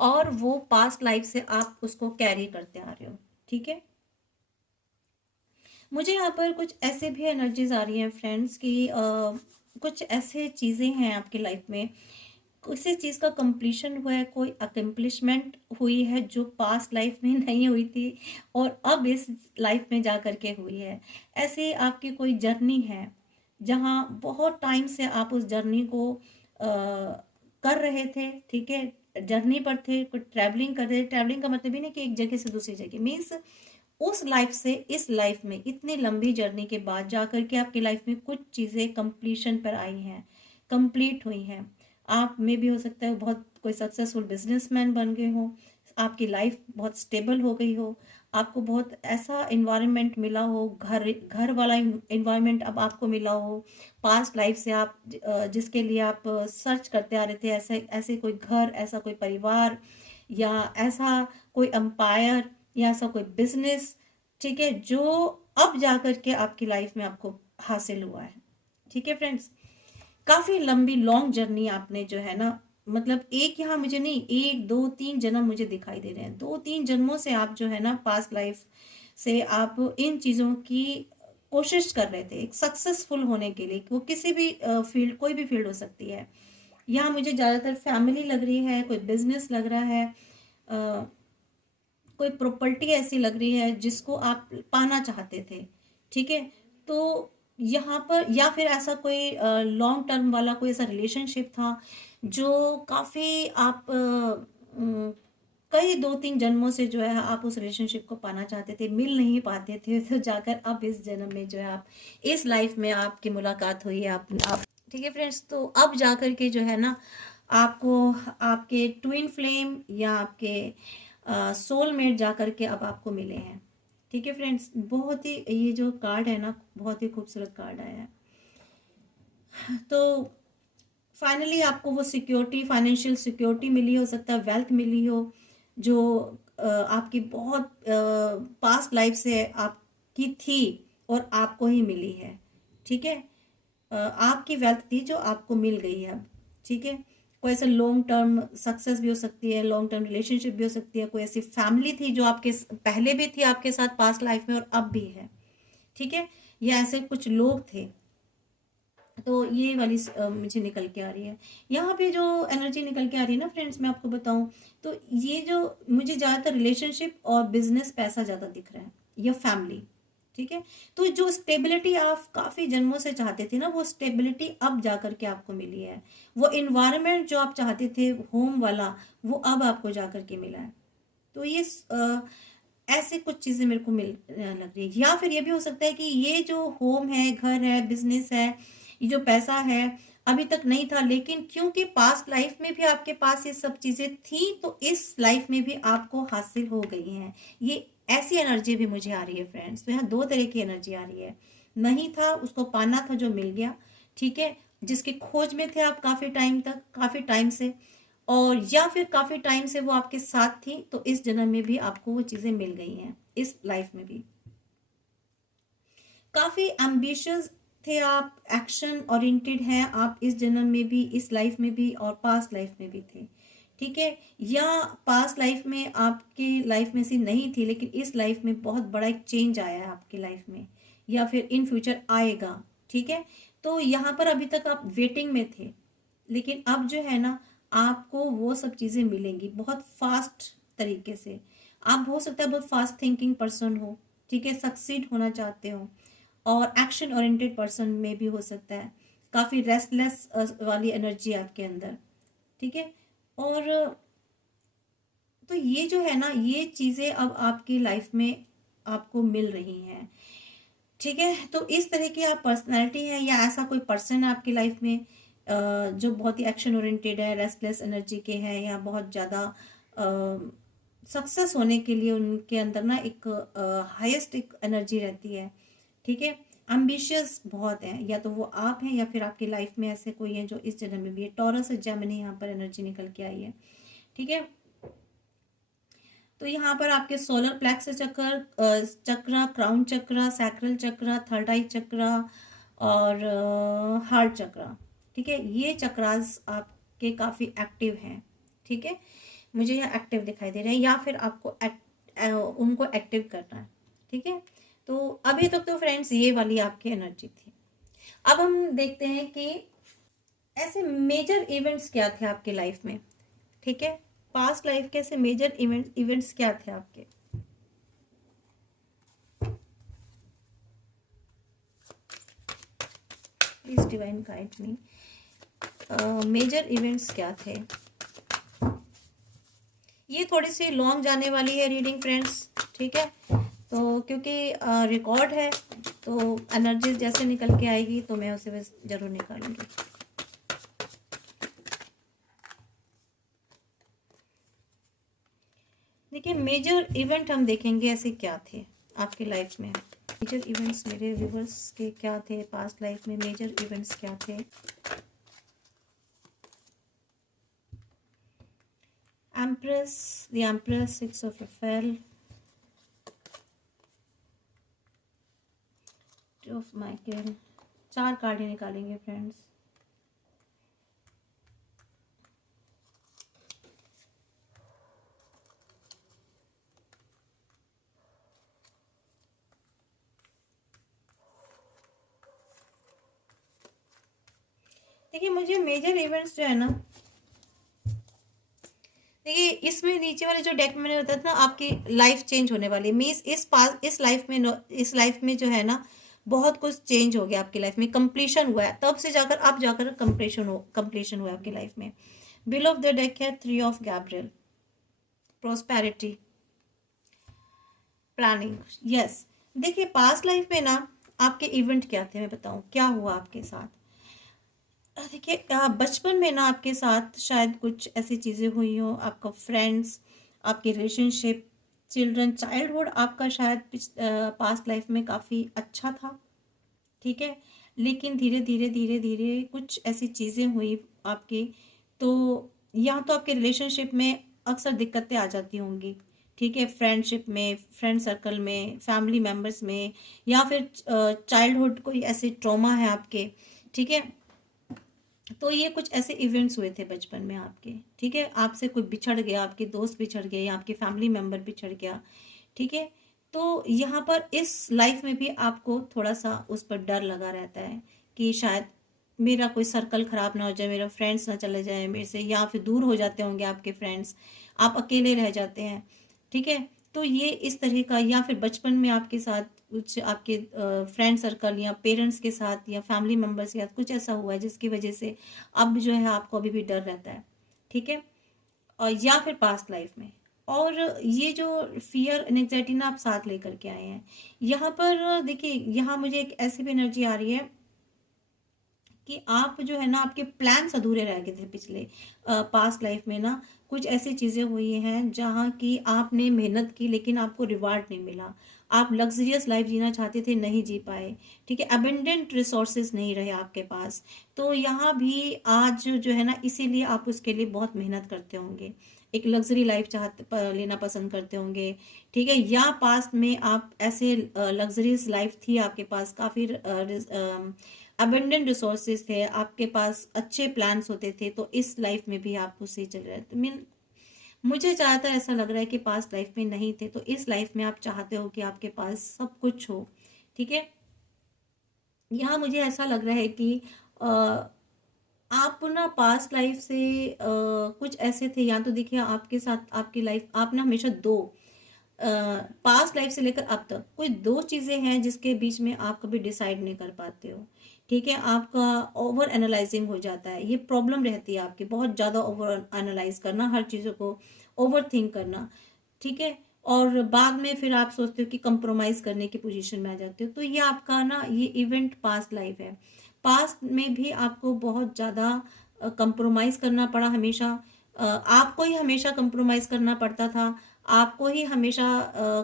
और वो पास्ट लाइफ से आप उसको कैरी करते आ रहे हो। ठीक है, मुझे यहाँ पर कुछ ऐसे भी एनर्जीज आ रही हैं फ्रेंड्स कि कुछ ऐसे चीज़ें हैं आपकी लाइफ में, किसी चीज़ का कंप्लीशन हुआ है, कोई अकम्पलिशमेंट हुई है जो पास्ट लाइफ में नहीं हुई थी और अब इस लाइफ में जा कर के हुई है। ऐसे आपकी कोई जर्नी है जहाँ बहुत टाइम से आप उस जर्नी को कर रहे थे। ठीक है, जर्नी पर थे, कुछ ट्रैवलिंग कर रहे थे। ट्रैवलिंग का मतलब ही नहीं कि एक जगह से दूसरी जगह, मीन्स उस लाइफ से इस लाइफ में इतनी लंबी जर्नी के बाद जाकर के आपकी लाइफ में कुछ चीज़ें कंप्लीशन पर आई हैं, कंप्लीट हुई हैं। आप में भी हो सकता है बहुत कोई सक्सेसफुल बिजनेसमैन बन गए हो, आपकी लाइफ बहुत स्टेबल हो गई हो, आपको बहुत ऐसा इन्वायरमेंट मिला हो, घर घर वाला इन्वायरमेंट अब आपको मिला हो। पास्ट लाइफ से आप जिसके लिए आप सर्च करते आ रहे थे, ऐसे ऐसे कोई घर, ऐसा कोई परिवार, या ऐसा कोई एम्पायर, या ऐसा कोई बिजनेस, ठीक है, जो अब जा कर के आपकी लाइफ में आपको हासिल हुआ है। ठीक है फ्रेंड्स, काफी लंबी लॉन्ग जर्नी आपने जो है ना, मतलब एक यहाँ मुझे नहीं, एक दो तीन जन्म मुझे दिखाई दे रहे हैं। दो तीन जन्मों से आप जो है ना पास्ट लाइफ से आप इन चीजों की कोशिश कर रहे थे एक सक्सेसफुल होने के लिए। वो किसी भी फील्ड, कोई भी फील्ड हो सकती है। यहाँ मुझे ज्यादातर फैमिली लग रही है, कोई बिजनेस लग रहा है, कोई प्रॉपर्टी ऐसी लग रही है जिसको आप पाना चाहते थे। ठीक है, तो यहाँ पर या फिर ऐसा कोई लॉन्ग टर्म वाला कोई ऐसा रिलेशनशिप था जो काफी आप कई दो तीन जन्मों से जो है आप उस रिलेशनशिप को पाना चाहते थे, मिल नहीं पाते थे, तो जाकर अब इस जन्म में जो है आप इस लाइफ में आपकी मुलाकात हुई है। आप ठीक है फ्रेंड्स, तो अब जाकर के जो है ना आपको आपके ट्विन फ्लेम या आपके सोलमेट जा करके अब आपको मिले हैं। ठीक है फ्रेंड्स, बहुत ही ये जो कार्ड है ना बहुत ही खूबसूरत कार्ड आया है। तो फाइनली आपको वो सिक्योरिटी, फाइनेंशियल सिक्योरिटी मिली, हो सकता है वेल्थ मिली हो जो आपकी बहुत पास्ट लाइफ से आपकी थी और आपको ही मिली है। ठीक है, आपकी वेल्थ थी जो आपको मिल गई है अब। ठीक है, कोई ऐसा लॉन्ग टर्म सक्सेस भी हो सकती है, लॉन्ग टर्म रिलेशनशिप भी हो सकती है, कोई ऐसी फैमिली थी जो आपके पहले भी थी आपके साथ पास्ट लाइफ में और अब भी है। ठीक है, या ऐसे कुछ लोग थे। तो ये वाली मुझे निकल के आ रही है। यहाँ पे जो एनर्जी निकल के आ रही है ना फ्रेंड्स, मैं आपको बताऊं तो ये जो मुझे ज़्यादातर रिलेशनशिप और बिजनेस, पैसा ज़्यादा दिख रहा है, या फैमिली। ठीक है, तो जो स्टेबिलिटी आप काफ़ी जन्मों से चाहते थे ना, वो स्टेबिलिटी अब जा करके आपको मिली है। वो इन्वायरमेंट जो आप चाहते थे होम वाला, वो अब आपको जा करके मिला है। तो ये ऐसे कुछ चीज़ें मेरे को मिल लग रही है। या फिर ये भी हो सकता है कि ये जो होम है, घर है, बिजनेस है, ये जो पैसा है अभी तक नहीं था, लेकिन क्योंकि पास्ट लाइफ में भी आपके पास ये सब चीज़ें थी तो इस लाइफ में भी आपको हासिल हो गई हैं। ये ऐसी एनर्जी भी मुझे आ रही है फ्रेंड्स। तो यहाँ दो तरह की एनर्जी आ रही है, नहीं था उसको पाना था जो मिल गया। ठीक है, जिसकी खोज में थे आप काफ़ी टाइम तक, काफ़ी टाइम से, और या फिर काफी टाइम से वो आपके साथ थी तो इस जन्म में भी आपको वो चीजें मिल गई हैं। इस लाइफ में भी काफी एम्बिशियस थे आप, एक्शन ओरिएंटेड हैं आप इस जन्म में भी, इस लाइफ में भी और पास्ट लाइफ में भी थे। ठीक है, या पास्ट लाइफ में आपकी लाइफ में से नहीं थी लेकिन इस लाइफ में बहुत बड़ा एक चेंज आया है आपकी लाइफ में, या फिर इन फ्यूचर आएगा। ठीक है, तो यहाँ पर अभी तक आप वेटिंग में थे, लेकिन अब जो है ना आपको वो सब चीज़ें मिलेंगी बहुत फास्ट तरीके से। आप हो सकता है बहुत फास्ट थिंकिंग पर्सन हो, ठीक है, सक्सीड होना चाहते हो, और एक्शन ओरिएंटेड पर्सन में भी हो सकता है, काफ़ी रेस्टलेस वाली एनर्जी आपके अंदर। ठीक है, और तो ये जो है ना ये चीज़ें अब आपकी लाइफ में आपको मिल रही हैं। ठीक है, तो इस तरह की आप पर्सनैलिटी है या ऐसा कोई पर्सन है आपकी लाइफ में जो बहुत ही एक्शन ओरिएंटेड है, रेस्टलेस एनर्जी के हैं, या बहुत ज़्यादा सक्सेस होने के लिए उनके अंदर ना एक हाईएस्ट एक एनर्जी रहती है। ठीक है, एम्बिशियस बहुत है, या तो वो आप हैं या फिर आपकी लाइफ में ऐसे कोई है जो इस जन्म में भी है। टॉरस जेमिनी यहाँ पर एनर्जी निकल के आई है। ठीक है, तो यहाँ पर आपके सोलर प्लेक्स चक्र, चक्र, क्राउन चक्र, सैक्रल चक्र, थर्ड आई चक्र, और हार्ट चक्रा। ठीक है, ये चक्रास आपके काफ़ी एक्टिव हैं। ठीक है, मुझे यहाँ एक्टिव दिखाई दे रहे हैं, या फिर आपको उनको एक्टिव करना है। ठीक है, तो अभी तक तो फ्रेंड्स ये वाली आपकी एनर्जी थी। अब हम देखते हैं कि ऐसे मेजर इवेंट्स क्या थे आपकी लाइफ में। ठीक है, पास्ट लाइफ के ऐसे मेजर इवेंट्स क्या थे आपके। Please divine guide me, major events क्या थे। ये थोड़ी सी लॉन्ग जाने वाली है रीडिंग फ्रेंड्स। ठीक है, तो क्योंकि रिकॉर्ड है तो एनर्जी जैसे निकल के आएगी तो मैं उसे बस जरूर निकालूंगी। देखिए, मेजर इवेंट हम देखेंगे ऐसे क्या थे आपकी लाइफ में। मेजर इवेंट्स मेरे व्यूवर्स के क्या थे पास्ट लाइफ में, मेजर इवेंट्स क्या थे। Empress, the empress, six of Raphael, two of Michael. 4 card ही निकालेंगे फ्रेंड्स। देखिए, मुझे मेजर इवेंट्स जो है ना, देखिए इसमें नीचे वाले जो डेक में मैंने बताया था ना, आपकी लाइफ चेंज होने वाली है। मीन्स इस लाइफ में जो है ना, बहुत कुछ चेंज हो गया आपकी लाइफ में, कंप्लीशन हुआ है, तब से जाकर कंप्लीशन हुआ है आपकी लाइफ में। बिल ऑफ द डेक है 3 of Gabriel, prosperity, planning. Yes, देखिए पास्ट लाइफ में ना आपके इवेंट क्या थे, मैं बताऊं क्या हुआ आपके साथ। देखिए बचपन में ना आपके साथ शायद कुछ ऐसी चीज़ें हुई हो, आपका फ्रेंड्स, आपकी रिलेशनशिप, चिल्ड्रन, चाइल्डहुड आपका शायद पास्ट लाइफ में काफ़ी अच्छा था। ठीक है, लेकिन धीरे धीरे धीरे धीरे कुछ ऐसी चीज़ें हुई आपकी, तो या तो आपके रिलेशनशिप में अक्सर दिक्कतें आ जाती होंगी। ठीक है, फ्रेंडशिप में, फ्रेंड सर्कल में, फैमिली मेम्बर्स में, या फिर चाइल्डहुड कोई ऐसे ट्रॉमा है आपके। ठीक है, तो ये कुछ ऐसे इवेंट्स हुए थे बचपन में आपके। ठीक है, आपसे कोई बिछड़ गया, आपके दोस्त बिछड़ गए, या आपके फैमिली मेम्बर बिछड़ गया। ठीक है, तो यहाँ पर इस लाइफ में भी आपको थोड़ा सा उस पर डर लगा रहता है कि शायद मेरा कोई सर्कल खराब ना हो जाए, मेरा फ्रेंड्स ना चले जाए मेरे से, या फिर दूर हो जाते होंगे आपके फ्रेंड्स, आप अकेले रह जाते हैं। ठीक है, तो ये इस तरह का, या फिर बचपन में आपके साथ कुछ आपके फ्रेंड सर्कल या पेरेंट्स के साथ या फैमिली मेम्बर्स के साथ कुछ ऐसा हुआ है जिसकी वजह से अब जो है आपको अभी भी डर रहता है। ठीक है, और या फिर पास्ट लाइफ में। और ये जो फियर एंग्जाइटी ना आप साथ लेकर के आए हैं यहाँ पर, देखिए यहाँ मुझे एक ऐसी भी एनर्जी आ रही है कि आप जो है ना, आपके प्लान्स अधूरे रह गए थे पिछले पास्ट लाइफ में ना। कुछ ऐसी चीज़ें हुई हैं जहाँ की आपने मेहनत की लेकिन आपको रिवार्ड नहीं मिला। आप लग्जरियस लाइफ जीना चाहते थे, नहीं जी पाए। ठीक है, अबेंडेंट रिसोर्सेज नहीं रहे आपके पास। तो यहाँ भी आज जो है ना, इसीलिए आप उसके लिए बहुत मेहनत करते होंगे, एक लग्जरी लाइफ लेना पसंद करते होंगे। ठीक है, या पास्ट में आप ऐसे लग्जरियस लाइफ थी आपके पास, काफ़ी अबेंडेंट रिसोर्सेज थे आपके पास, अच्छे प्लान्स होते थे, तो इस लाइफ में भी आप उससे चल रहे थे। मीन मुझे ज़्यादातर ऐसा लग रहा है कि पास्ट लाइफ में नहीं थे, तो इस लाइफ में आप चाहते हो कि आपके पास सब कुछ हो। ठीक है, यहाँ मुझे ऐसा लग रहा है कि आप ना पास्ट लाइफ से कुछ ऐसे थे, या तो देखिए आपके साथ आपकी लाइफ, आप ना हमेशा दो पास्ट लाइफ से लेकर अब तक कोई दो चीजें हैं जिसके बीच में आप कभी डिसाइड नहीं कर पाते हो। ठीक है, आपका ओवर एनालाइजिंग हो जाता है, ये प्रॉब्लम रहती है आपकी, बहुत ज्यादा ओवर एनालाइज करना, हर चीजों को ओवर थिंक करना। ठीक है, और बाद में फिर आप सोचते हो कि कंप्रोमाइज करने की पोजीशन में आ जाते हो। तो ये आपका ना, ये इवेंट पास्ट लाइफ है। पास्ट में भी आपको बहुत ज़्यादा कंप्रोमाइज़ करना पड़ा हमेशा। आपको ही हमेशा कंप्रोमाइज़ करना पड़ता था। आपको ही हमेशा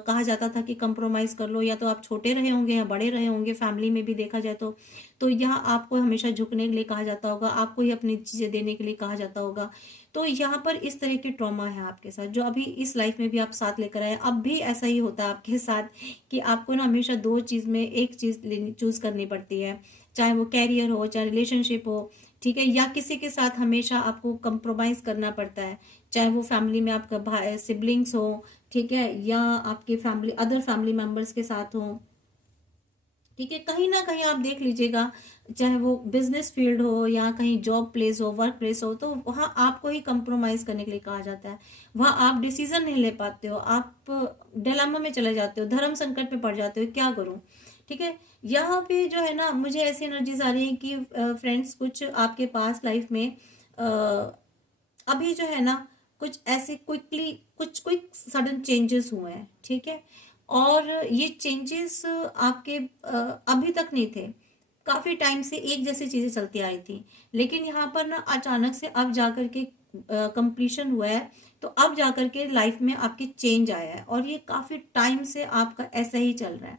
कहा जाता था कि कंप्रोमाइज़ कर लो, या तो आप छोटे रहे होंगे या बड़े रहे होंगे, फैमिली में भी देखा जाए तो यहाँ आपको हमेशा झुकने के लिए कहा जाता होगा, आपको ही अपनी चीज़ें देने के लिए कहा जाता होगा। तो यहाँ पर इस तरह की ट्रॉमा है आपके साथ, जो अभी इस लाइफ में भी आप साथ लेकर आए। अब भी ऐसा ही होता है आपके साथ कि आपको ना हमेशा दो चीज़ में एक चीज़ लेनी चूज़ करनी पड़ती है, चाहे वो कैरियर हो, चाहे रिलेशनशिप हो, ठीक है, या किसी के साथ हमेशा आपको कंप्रोमाइज करना पड़ता है, चाहे वो फैमिली में आपका भाई सिबलिंग्स हो, ठीक है, या आपके फैमिली अदर फैमिली मेंबर्स के साथ हो, ठीक है, कहीं ना कहीं आप देख लीजिएगा, चाहे वो बिजनेस फील्ड हो या कहीं जॉब प्लेस हो, वर्क प्लेस हो, तो वहाँ आपको ही कंप्रोमाइज करने के लिए कहा जाता है। वहाँ आप डिसीजन नहीं ले पाते हो, आप डिलेमा में चले जाते हो, धर्म संकट में पड़ जाते हो, क्या करूँ, ठीक है। यहाँ पे जो है ना, मुझे ऐसी एनर्जीज आ रही है कि फ्रेंड्स कुछ आपके पास लाइफ में अभी जो है ना, कुछ ऐसे क्विकली कुछ क्विक सडन चेंजेस हुए हैं, ठीक है। और ये चेंजेस आपके अभी तक नहीं थे, काफी टाइम से एक जैसी चीजें चलती आ रही थी, लेकिन यहाँ पर ना अचानक से अब जाकर के कंप्लीशन हुआ है। तो अब जाकर के लाइफ में आपके चेंज आया है, और ये काफी टाइम से आपका ऐसा ही चल रहा है,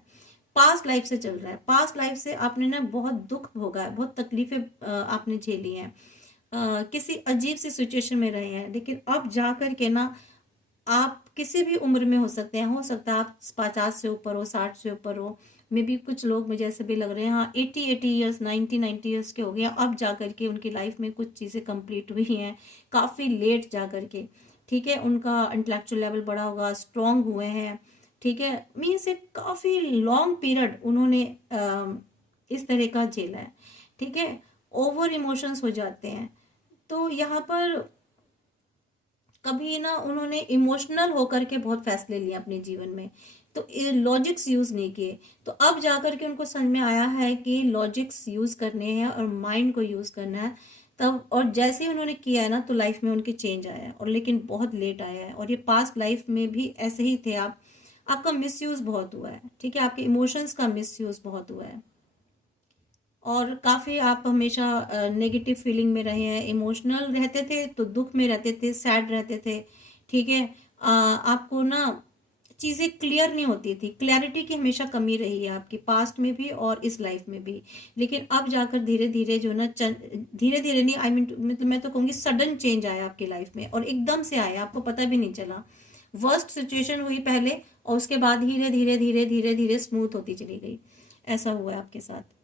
पास्ट लाइफ से चल रहा है। पास्ट लाइफ से आपने ना बहुत दुख भोगा है, बहुत तकलीफें आपने झेली हैं, किसी अजीब सी सिचुएशन में रहे हैं, लेकिन अब जा कर के ना आप किसी भी उम्र में हो सकते हैं, हो सकता है आप 50 से ऊपर हो, 60 से ऊपर हो, मे बी कुछ लोग मुझे ऐसे भी लग रहे हैं हाँ 80 ईयर्स 90 ईयर्स के हो गए हैं, अब जा कर के उनकी लाइफ में कुछ चीज़ें कंप्लीट हुई हैं, काफ़ी लेट जा कर के, ठीक है। उनका इंटेलेक्चुअल लेवल बढ़ा होगा, स्ट्रांग हुए हैं, ठीक है, मीन्स एक काफ़ी लॉन्ग पीरियड उन्होंने इस तरह का झेला है, ठीक है। ओवर इमोशंस हो जाते हैं, तो यहाँ पर कभी ना उन्होंने इमोशनल होकर के बहुत फैसले लिए अपने जीवन में, तो लॉजिक्स यूज नहीं किए। तो अब जाकर के उनको समझ में आया है कि लॉजिक्स यूज करने हैं और माइंड को यूज करना है, तब और जैसे ही उन्होंने किया है ना, तो लाइफ में उनके चेंज आया है, और लेकिन बहुत लेट आया है। और ये पास्ट लाइफ में भी ऐसे ही थे आप, आपका मिसयूज बहुत हुआ है, ठीक है, आपके इमोशंस का मिसयूज बहुत हुआ है, और काफ़ी आप हमेशा नेगेटिव फीलिंग में रहे हैं, इमोशनल रहते थे तो दुख में रहते थे, सैड रहते थे, ठीक है। आपको ना चीज़ें क्लियर नहीं होती थी, क्लैरिटी की हमेशा कमी रही है आपकी, पास्ट में भी और इस लाइफ में भी। लेकिन अब जाकर धीरे धीरे जो ना, धीरे धीरे नहीं, आई मीन मतलब मैं तो कहूँगी सडन चेंज आया आपकी लाइफ में, और एकदम से आया, आपको पता भी नहीं चला। वर्स्ट सिचुएशन हुई पहले, और उसके बाद धीरे धीरे धीरे धीरे धीरे स्मूथ होती चली गई, ऐसा हुआ है आपके साथ।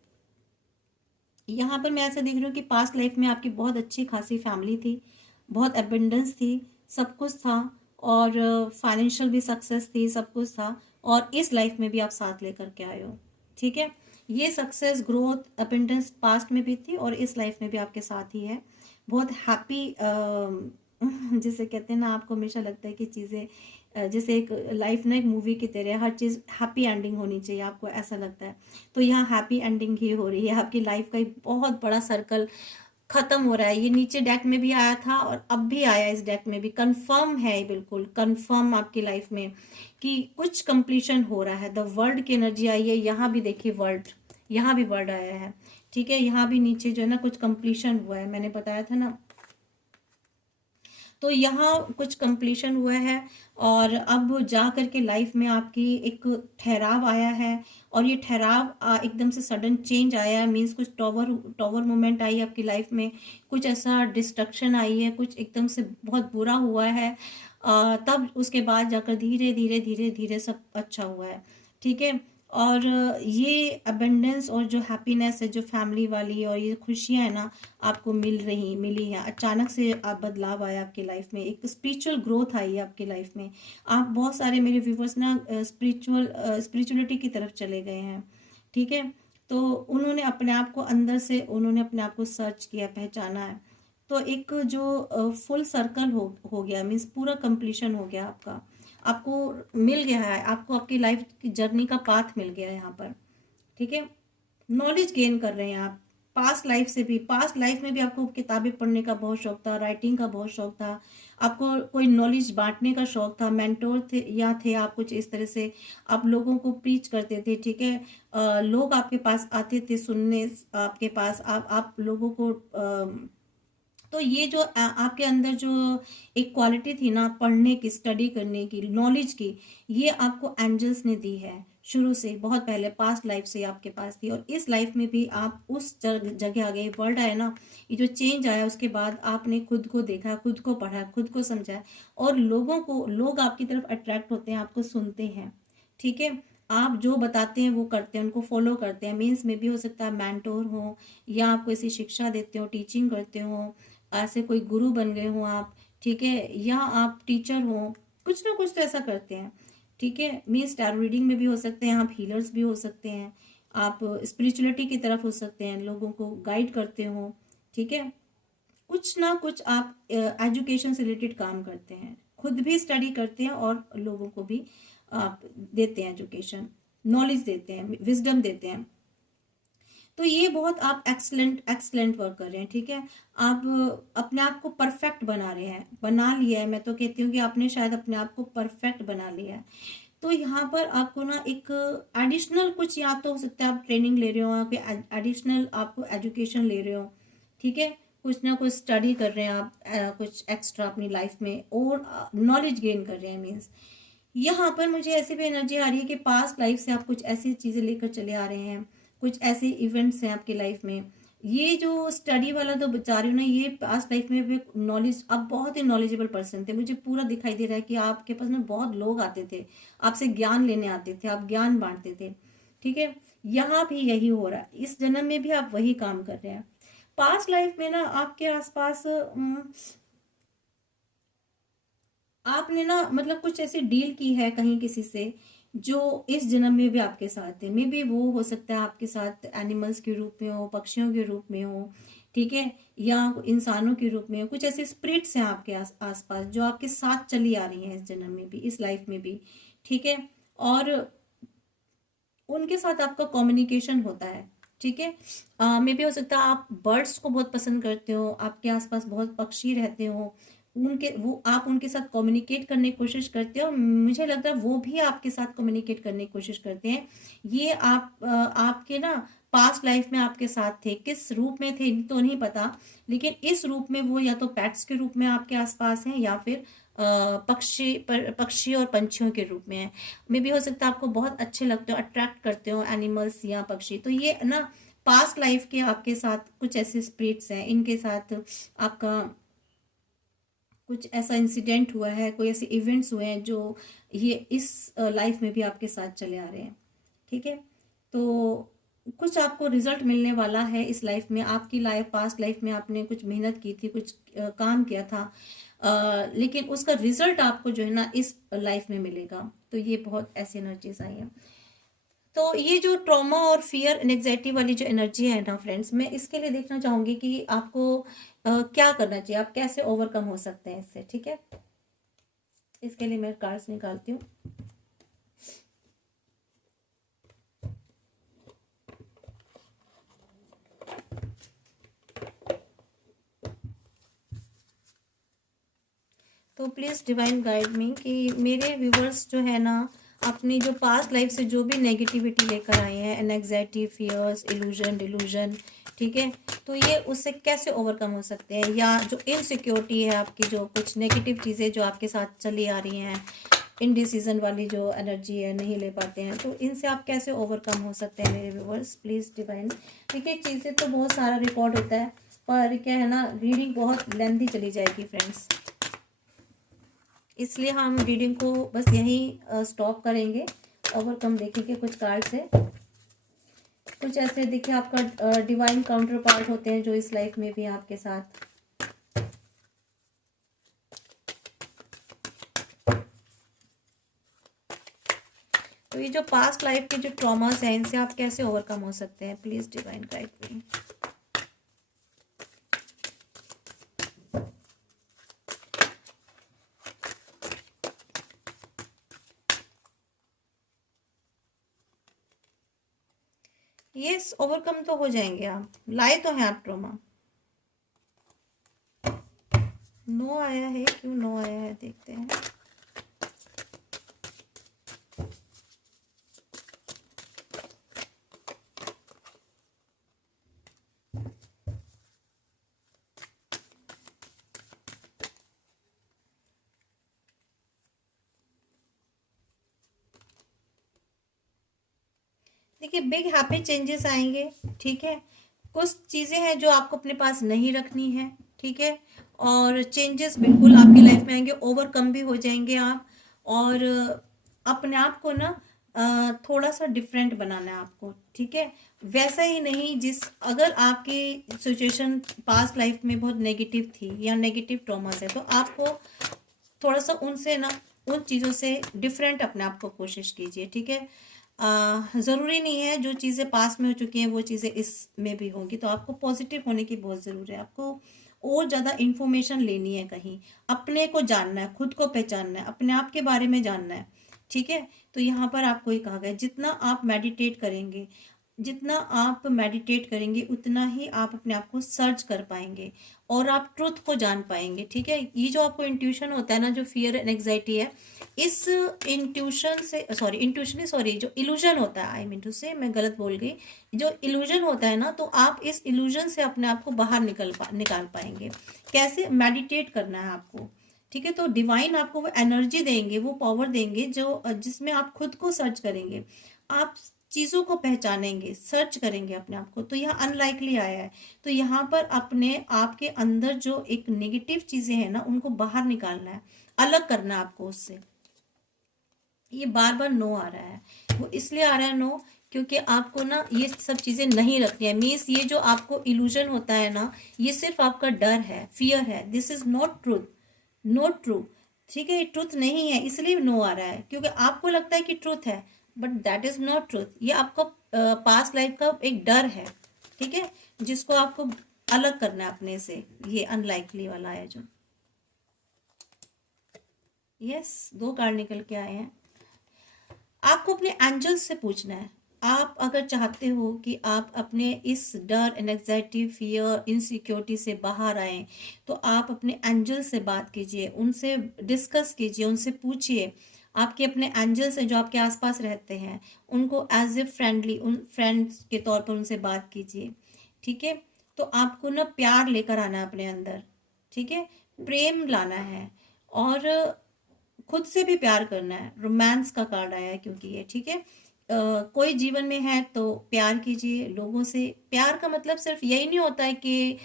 यहाँ पर मैं ऐसा देख रही हूँ कि पास्ट लाइफ में आपकी बहुत अच्छी खासी फैमिली थी, बहुत एबंडेंस थी, सब कुछ था, और फाइनेंशियल भी सक्सेस थी, सब कुछ था, और इस लाइफ में भी आप साथ लेकर के आए हो, ठीक है। ये सक्सेस, ग्रोथ, एबंडेंस पास्ट में भी थी और इस लाइफ में भी आपके साथ ही है। बहुत हैप्पी जिसे कहते हैं ना, आपको हमेशा लगता है कि चीज़ें जैसे एक लाइफ ना एक मूवी की तरह, हर चीज़ हैप्पी एंडिंग होनी चाहिए, आपको ऐसा लगता है। तो यहाँ हैप्पी एंडिंग ही हो रही है, आपकी लाइफ का एक बहुत बड़ा सर्कल खत्म हो रहा है। ये नीचे डेक में भी आया था और अब भी आया, इस डेक में भी कंफर्म है, बिल्कुल कंफर्म आपकी लाइफ में कि कुछ कंप्लीशन हो रहा है। द वर्ल्ड की एनर्जी आई है, यहाँ भी देखिए वर्ल्ड, यहाँ भी वर्ल्ड आया है, ठीक है। यहाँ भी नीचे जो है ना कुछ कंप्लीशन हुआ है, मैंने बताया था ना, तो यहाँ कुछ कंप्लीशन हुआ है, और अब जा करके लाइफ में आपकी एक ठहराव आया है, और ये ठहराव एकदम से सडन चेंज आया है, मीन्स कुछ टॉवर टॉवर मोमेंट आई है आपकी लाइफ में, कुछ ऐसा डिस्ट्रक्शन आई है, कुछ एकदम से बहुत बुरा हुआ है, तब उसके बाद जाकर धीरे धीरे धीरे धीरे सब अच्छा हुआ है, ठीक है। और ये अबेंडेंस और जो हैप्पीनेस है, जो फैमिली वाली और ये खुशियाँ है ना, आपको मिली हैं, अचानक से आप बदलाव आया आपकी लाइफ में, एक स्पिरिचुअल ग्रोथ आई है आपकी लाइफ में। आप बहुत सारे मेरे व्यूवर्स ना स्पिरिचुअलिटी की तरफ चले गए हैं, ठीक है। तो उन्होंने अपने आप को अंदर से, उन्होंने अपने आप को सर्च किया, पहचाना है, तो एक जो फुल सर्कल हो गया, मीन्स पूरा कंप्लीशन हो गया आपका, आपको मिल गया है, आपको आपकी लाइफ की जर्नी का पाथ मिल गया है यहाँ पर, ठीक है। नॉलेज गेन कर रहे हैं आप पास्ट लाइफ से भी, पास्ट लाइफ में भी आपको किताबें पढ़ने का बहुत शौक था, राइटिंग का बहुत शौक था, आपको कोई नॉलेज बांटने का शौक था, मेंटोर थे या थे आप, कुछ इस तरह से आप लोगों को प्रीच करते थे, ठीक है। लोग आपके पास आते थे सुनने, आपके पास आप लोगों को तो ये जो आपके अंदर जो एक क्वालिटी थी ना, पढ़ने की, स्टडी करने की, नॉलेज की, ये आपको एंजल्स ने दी है शुरू से, बहुत पहले पास्ट लाइफ से आपके पास थी, और इस लाइफ में भी आप उस जगह आ गए, वर्ल्ड आया ना, ये जो चेंज आया उसके बाद आपने खुद को देखा, खुद को पढ़ा, खुद को समझा, और लोग आपकी तरफ अट्रैक्ट होते हैं, आपको सुनते हैं, ठीक है। आप जो बताते हैं वो करते हैं, उनको फॉलो करते हैं। मीन्स में भी हो सकता है मेंटोर हो, या आप कोई ऐसी शिक्षा देते हो, टीचिंग करते हो, ऐसे कोई गुरु बन गए हो आप, ठीक है, या आप टीचर हो, कुछ ना कुछ तो ऐसा करते हैं, ठीक है। मीन्स टैरो रीडिंग में भी हो सकते हैं आप, हीलर्स भी हो सकते हैं आप, स्पिरिचुअलिटी की तरफ हो सकते हैं, लोगों को गाइड करते हो, ठीक है। कुछ ना कुछ आप एजुकेशन से रिलेटेड काम करते हैं, खुद भी स्टडी करते हैं और लोगों को भी आप देते हैं एजुकेशन, नॉलेज देते हैं, विजडम देते हैं। तो ये बहुत आप एक्सलेंट एक्सलेंट वर्क कर रहे हैं, ठीक है। आप अपने आप को परफेक्ट बना रहे हैं, बना लिया है, मैं तो कहती हूँ कि आपने शायद अपने आप को परफेक्ट बना लिया है। तो यहाँ पर आपको ना एक एडिशनल कुछ, या तो हो सकता है आप ट्रेनिंग ले रहे हो, आप एडिशनल आपको एजुकेशन ले रहे हो, ठीक है, कुछ ना कुछ स्टडी कर रहे हैं आप, कुछ एक्स्ट्रा अपनी लाइफ में और नॉलेज गेन कर रहे हैं। मीन्स यहाँ पर मुझे ऐसी भी एनर्जी आ रही है कि पास्ट लाइफ से आप कुछ ऐसी चीज़ें लेकर चले आ रहे हैं, कुछ ऐसे इवेंट्स हैं आपकी लाइफ में। ये जो स्टडी वाला तो बता रही हूँ ना, ये पास्ट लाइफ में भी नॉलेज, आप बहुत ही नॉलेजेबल पर्सन थे, मुझे पूरा दिखाई दे रहा है कि आपके पास ना बहुत लोग आते थे, आपसे ज्ञान लेने आते थे, आप ज्ञान बांटते थे, ठीक है। यहाँ भी यही हो रहा है, इस जन्म में भी आप वही काम कर रहे हैं। पास्ट लाइफ में ना आपके आसपास आपने ना मतलब कुछ ऐसी डील की है कहीं किसी से, जो इस जन्म में भी आपके साथ है। मे बी वो हो सकता है आपके साथ एनिमल्स के रूप में हो, पक्षियों के रूप में हो, ठीक है, या इंसानों के रूप में हो। कुछ ऐसे स्पिरिट्स हैं आपके आसपास जो आपके साथ चली आ रही हैं इस जन्म में भी, इस लाइफ में भी, ठीक है। और उनके साथ आपका कम्युनिकेशन होता है, ठीक है। मे भी हो सकता है आप बर्ड्स को बहुत पसंद करते हो, आपके आसपास बहुत पक्षी रहते हो, उनके वो आप उनके साथ कम्युनिकेट करने की कोशिश करते हो, मुझे लगता है वो भी आपके साथ कम्युनिकेट करने की कोशिश करते हैं। ये आप आपके ना पास्ट लाइफ में आपके साथ थे, किस रूप में थे तो नहीं पता, लेकिन इस रूप में वो या तो पेट्स के रूप में आपके आसपास हैं, या फिर पक्षी और पंछियों के रूप में है। मे भी हो सकता है आपको बहुत अच्छे लगते हो, अट्रैक्ट करते हो एनिमल्स या पक्षी। तो ये ना पास्ट लाइफ के आपके साथ कुछ ऐसे स्पिरिट्स हैं, इनके साथ आपका कुछ ऐसा इंसिडेंट हुआ है, कोई ऐसे इवेंट्स हुए हैं जो ये इस लाइफ में भी आपके साथ चले आ रहे हैं, ठीक है। तो कुछ आपको रिजल्ट मिलने वाला है इस लाइफ में। आपकी लाइफ, पास्ट लाइफ में आपने कुछ मेहनत की थी, कुछ काम किया था, लेकिन उसका रिजल्ट आपको जो है ना इस लाइफ में मिलेगा। तो ये बहुत ऐसी एनर्जीज आई हैं। तो ये जो ट्रॉमा और फियर एंजाइटी वाली जो एनर्जी है ना फ्रेंड्स, मैं इसके लिए देखना चाहूंगी कि आपको क्या करना चाहिए, आप कैसे ओवरकम हो सकते हैं इससे, ठीक है। इसके लिए मैं कार्ड्स निकालती हूँ। तो प्लीज़ डिवाइन गाइड मी कि मेरे व्यूवर्स जो है ना अपनी जो पास्ट लाइफ से जो भी नेगेटिविटी लेकर आए हैं, एंजाइटी, फियर्स, इल्यूजन, डिल्यूजन, ठीक है, तो ये उससे कैसे ओवरकम हो सकते हैं, या जो इनसिक्योरिटी है आपकी, जो कुछ नेगेटिव चीज़ें जो आपके साथ चली आ रही हैं, इनडिसीजन वाली जो एनर्जी है, नहीं ले पाते हैं, तो इनसे आप कैसे ओवरकम हो सकते हैं मेरे व्यूवर्स, प्लीज़ डिवाइन। देखिए चीज़ें तो बहुत सारा रिकॉर्ड होता है, पर क्या है ना, रीडिंग बहुत लेंथी चली जाएगी फ्रेंड्स, इसलिए हम रीडिंग को बस यहीं स्टॉप करेंगे। ओवरकम देखेंगे कुछ कार्ड से, कुछ ऐसे देखिए आपका डिवाइन काउंटर पार्ट होते हैं जो इस लाइफ में भी हैं आपके साथ। तो ये जो पास्ट लाइफ के जो ट्रॉमास हैं, इनसे आप कैसे ओवरकम हो सकते हैं, please divine guide me. Yes, overcome तो हो जाएंगे आप, लाए तो हैं आप ट्रॉमा। नो आया है, क्यों नो आया है, देखते हैं। देखिए बिग हैप्पी चेंजेस आएंगे, ठीक है। कुछ चीज़ें हैं जो आपको अपने पास नहीं रखनी है, ठीक है, और चेंजेस बिल्कुल आपकी लाइफ में आएंगे, ओवरकम भी हो जाएंगे आप, और अपने आप को ना थोड़ा सा डिफरेंट बनाना है आपको, ठीक है। वैसा ही नहीं जिस, अगर आपकी सिचुएशन पास्ट लाइफ में बहुत नेगेटिव थी या नेगेटिव ट्रॉमास है, तो आपको थोड़ा सा उनसे ना, उन चीज़ों से डिफरेंट अपने आप को कोशिश कीजिए, ठीक है। ज़रूरी नहीं है जो चीज़ें पास्ट में हो चुकी हैं वो चीज़ें इस में भी होंगी, तो आपको पॉजिटिव होने की बहुत ज़रूरत है। आपको और ज़्यादा इन्फॉर्मेशन लेनी है, कहीं अपने को जानना है, खुद को पहचानना है, अपने आप के बारे में जानना है, ठीक है। तो यहाँ पर आपको ये कहा गया जितना आप मेडिटेट करेंगे, जितना आप मेडिटेट करेंगे उतना ही आप अपने आप को सर्च कर पाएंगे और आप ट्रुथ को जान पाएंगे, ठीक है। ये जो आपको इंट्यूशन होता है ना, जो फियर एंड एंग्जाइटी है, इस इंट्यूशन से, सॉरी इंट्यूशन नहीं, सॉरी जो इल्यूजन होता है, आई मीन टू से, मैं गलत बोल गई, जो इल्यूजन होता है ना, तो आप इस इल्यूजन से अपने आप को बाहर निकाल पाएंगे। कैसे? मेडिटेट करना है आपको, ठीक है। तो डिवाइन आपको वो एनर्जी देंगे, वो पावर देंगे जो जिसमें आप खुद को सर्च करेंगे, आप चीज़ों को पहचानेंगे, सर्च करेंगे अपने आप को। तो यहाँ अनलाइकली आया है, तो यहाँ पर अपने आप के अंदर जो एक नेगेटिव चीज़ें हैं ना, उनको बाहर निकालना है, अलग करना है आपको उससे। ये बार बार नो आ रहा है, वो इसलिए आ रहा है नो, क्योंकि आपको ना ये सब चीज़ें नहीं रखनी है। मीन्स ये जो आपको इल्यूजन होता है ना, ये सिर्फ आपका डर है, फियर है। This is not truth, not true, ठीक है। ये ट्रूथ नहीं है, इसलिए नो आ रहा है, क्योंकि आपको लगता है कि ट्रूथ है, but that is not truth. ये आपका पास्ट लाइफ का एक डर है, ठीक है, जिसको आपको अलग करना है अपने से। ये अनलाइकली वाला है जो, यस, दो कार्ड निकल के आए हैं। आपको अपने एंजल्स से पूछना है। आप अगर चाहते हो कि आप अपने इस डर, एंजाइटी, फियर, इनसिक्योरिटी से बाहर आए, तो आप अपने एंजल्स से बात कीजिए, उनसे डिस्कस कीजिए, उनसे पूछिए। आपके अपने एंजल्स हैं जो आपके आसपास रहते हैं, उनको एज ए फ्रेंडली, उन फ्रेंड्स के तौर पर उनसे बात कीजिए, ठीक है। तो आपको ना प्यार लेकर आना है अपने अंदर, ठीक है, प्रेम लाना है, और खुद से भी प्यार करना है। रोमांस का कार्ड आया है क्योंकि ये, ठीक है। कोई जीवन में है तो प्यार कीजिए लोगों से। प्यार का मतलब सिर्फ यही नहीं होता है कि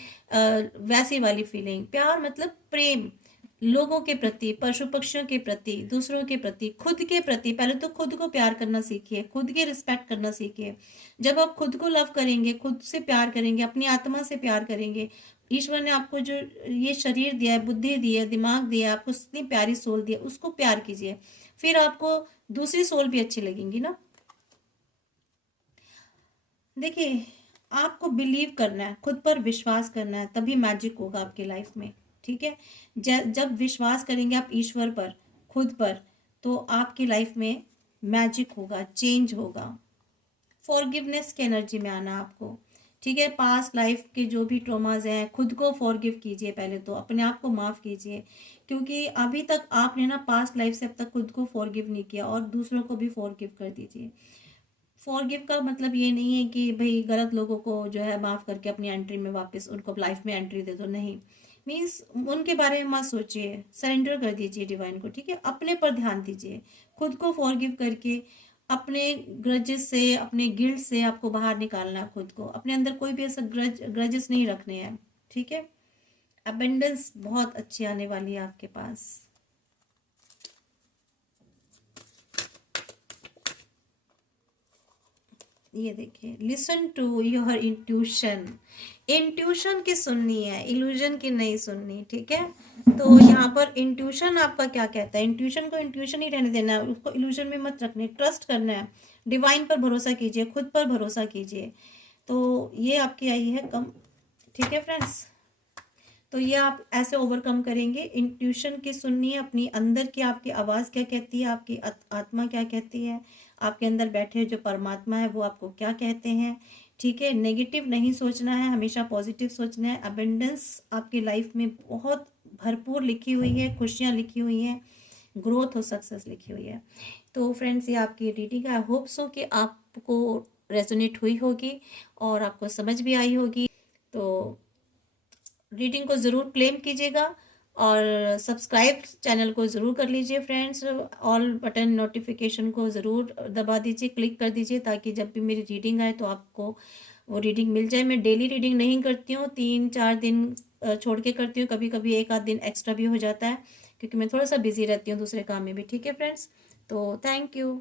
वैसी वाली फीलिंग। प्यार मतलब प्रेम, लोगों के प्रति, पशु पक्षियों के प्रति, दूसरों के प्रति, खुद के प्रति। पहले तो खुद को प्यार करना सीखिए, खुद की रिस्पेक्ट करना सीखिए। जब आप खुद को लव करेंगे, खुद से प्यार करेंगे, अपनी आत्मा से प्यार करेंगे, ईश्वर ने आपको जो ये शरीर दिया है, बुद्धि दी है, दिमाग दिया है, आपको इतनी प्यारी सोल दी है, उसको प्यार कीजिए, फिर आपको दूसरी सोल भी अच्छी लगेंगी ना। देखिए, आपको बिलीव करना है, खुद पर विश्वास करना है, तभी मैजिक होगा आपकी लाइफ में, ठीक है। जब विश्वास करेंगे आप ईश्वर पर, खुद पर, तो आपकी लाइफ में मैजिक होगा, चेंज होगा। फॉरगिवनेस की एनर्जी में आना आपको, ठीक है। पास्ट लाइफ के जो भी ट्रॉमाज हैं, खुद को फॉरगिव कीजिए, पहले तो अपने आप को माफ़ कीजिए, क्योंकि अभी तक आपने ना पास्ट लाइफ से अब तक खुद को फॉरगिव नहीं किया, और दूसरों को भी फॉरगिव कर दीजिए। फॉरगिव का मतलब ये नहीं है कि भाई गलत लोगों को जो है माफ़ करके अपनी एंट्री में वापस उनको लाइफ में एंट्री दे दो, नहीं। मीन्स उनके बारे में मत सोचिए, सरेंडर कर दीजिए डिवाइन को, ठीक है। अपने पर ध्यान दीजिए, खुद को फॉरगिव करके अपने ग्रजेस से, अपने गिल्ट से आपको बाहर निकालना है खुद को। अपने अंदर कोई भी ऐसा ग्रजेस नहीं रखने हैं, ठीक है। अबेंडेंस बहुत अच्छी आने वाली है आपके पास। ये देखिए, listen to your intuition. Intuition की सुननी है, इल्यूजन की नहीं सुननी, ठीक है। तो यहाँ पर इंट्यूशन आपका क्या कहता है, इंट्यूशन को इंट्यूशन ही रहने देना है, उसको इल्यूजन में मत रखने, ट्रस्ट करना है, डिवाइन पर भरोसा कीजिए, खुद पर भरोसा कीजिए। तो ये आपकी आई है कम, ठीक है फ्रेंड्स। तो ये आप ऐसे ओवरकम करेंगे। इंट्यूशन की सुननी है, अपनी अंदर की आपकी आवाज़ क्या कहती है, आपकी आत्मा क्या कहती है, आपके अंदर बैठे जो परमात्मा है वो आपको क्या कहते हैं, ठीक है। नेगेटिव नहीं सोचना है, हमेशा पॉजिटिव सोचना है। अबेंडेंस आपकी लाइफ में बहुत भरपूर लिखी हुई है, खुशियाँ लिखी हुई हैं, ग्रोथ और सक्सेस लिखी हुई है। तो फ्रेंड्स, ये आपकी रीडिंग है। आई होप सो कि आपको रेजोनेट हुई होगी और आपको समझ भी आई होगी। तो रीडिंग को ज़रूर क्लेम कीजिएगा और सब्सक्राइब चैनल को ज़रूर कर लीजिए फ्रेंड्स। ऑल बटन नोटिफिकेशन को ज़रूर दबा दीजिए, क्लिक कर दीजिए, ताकि जब भी मेरी रीडिंग आए तो आपको वो रीडिंग मिल जाए। मैं डेली रीडिंग नहीं करती हूँ, 3-4 दिन छोड़ के करती हूँ, कभी कभी 1 आध दिन एक्स्ट्रा भी हो जाता है, क्योंकि मैं थोड़ा सा बिजी रहती हूँ दूसरे काम में भी, ठीक है फ्रेंड्स। तो थैंक यू।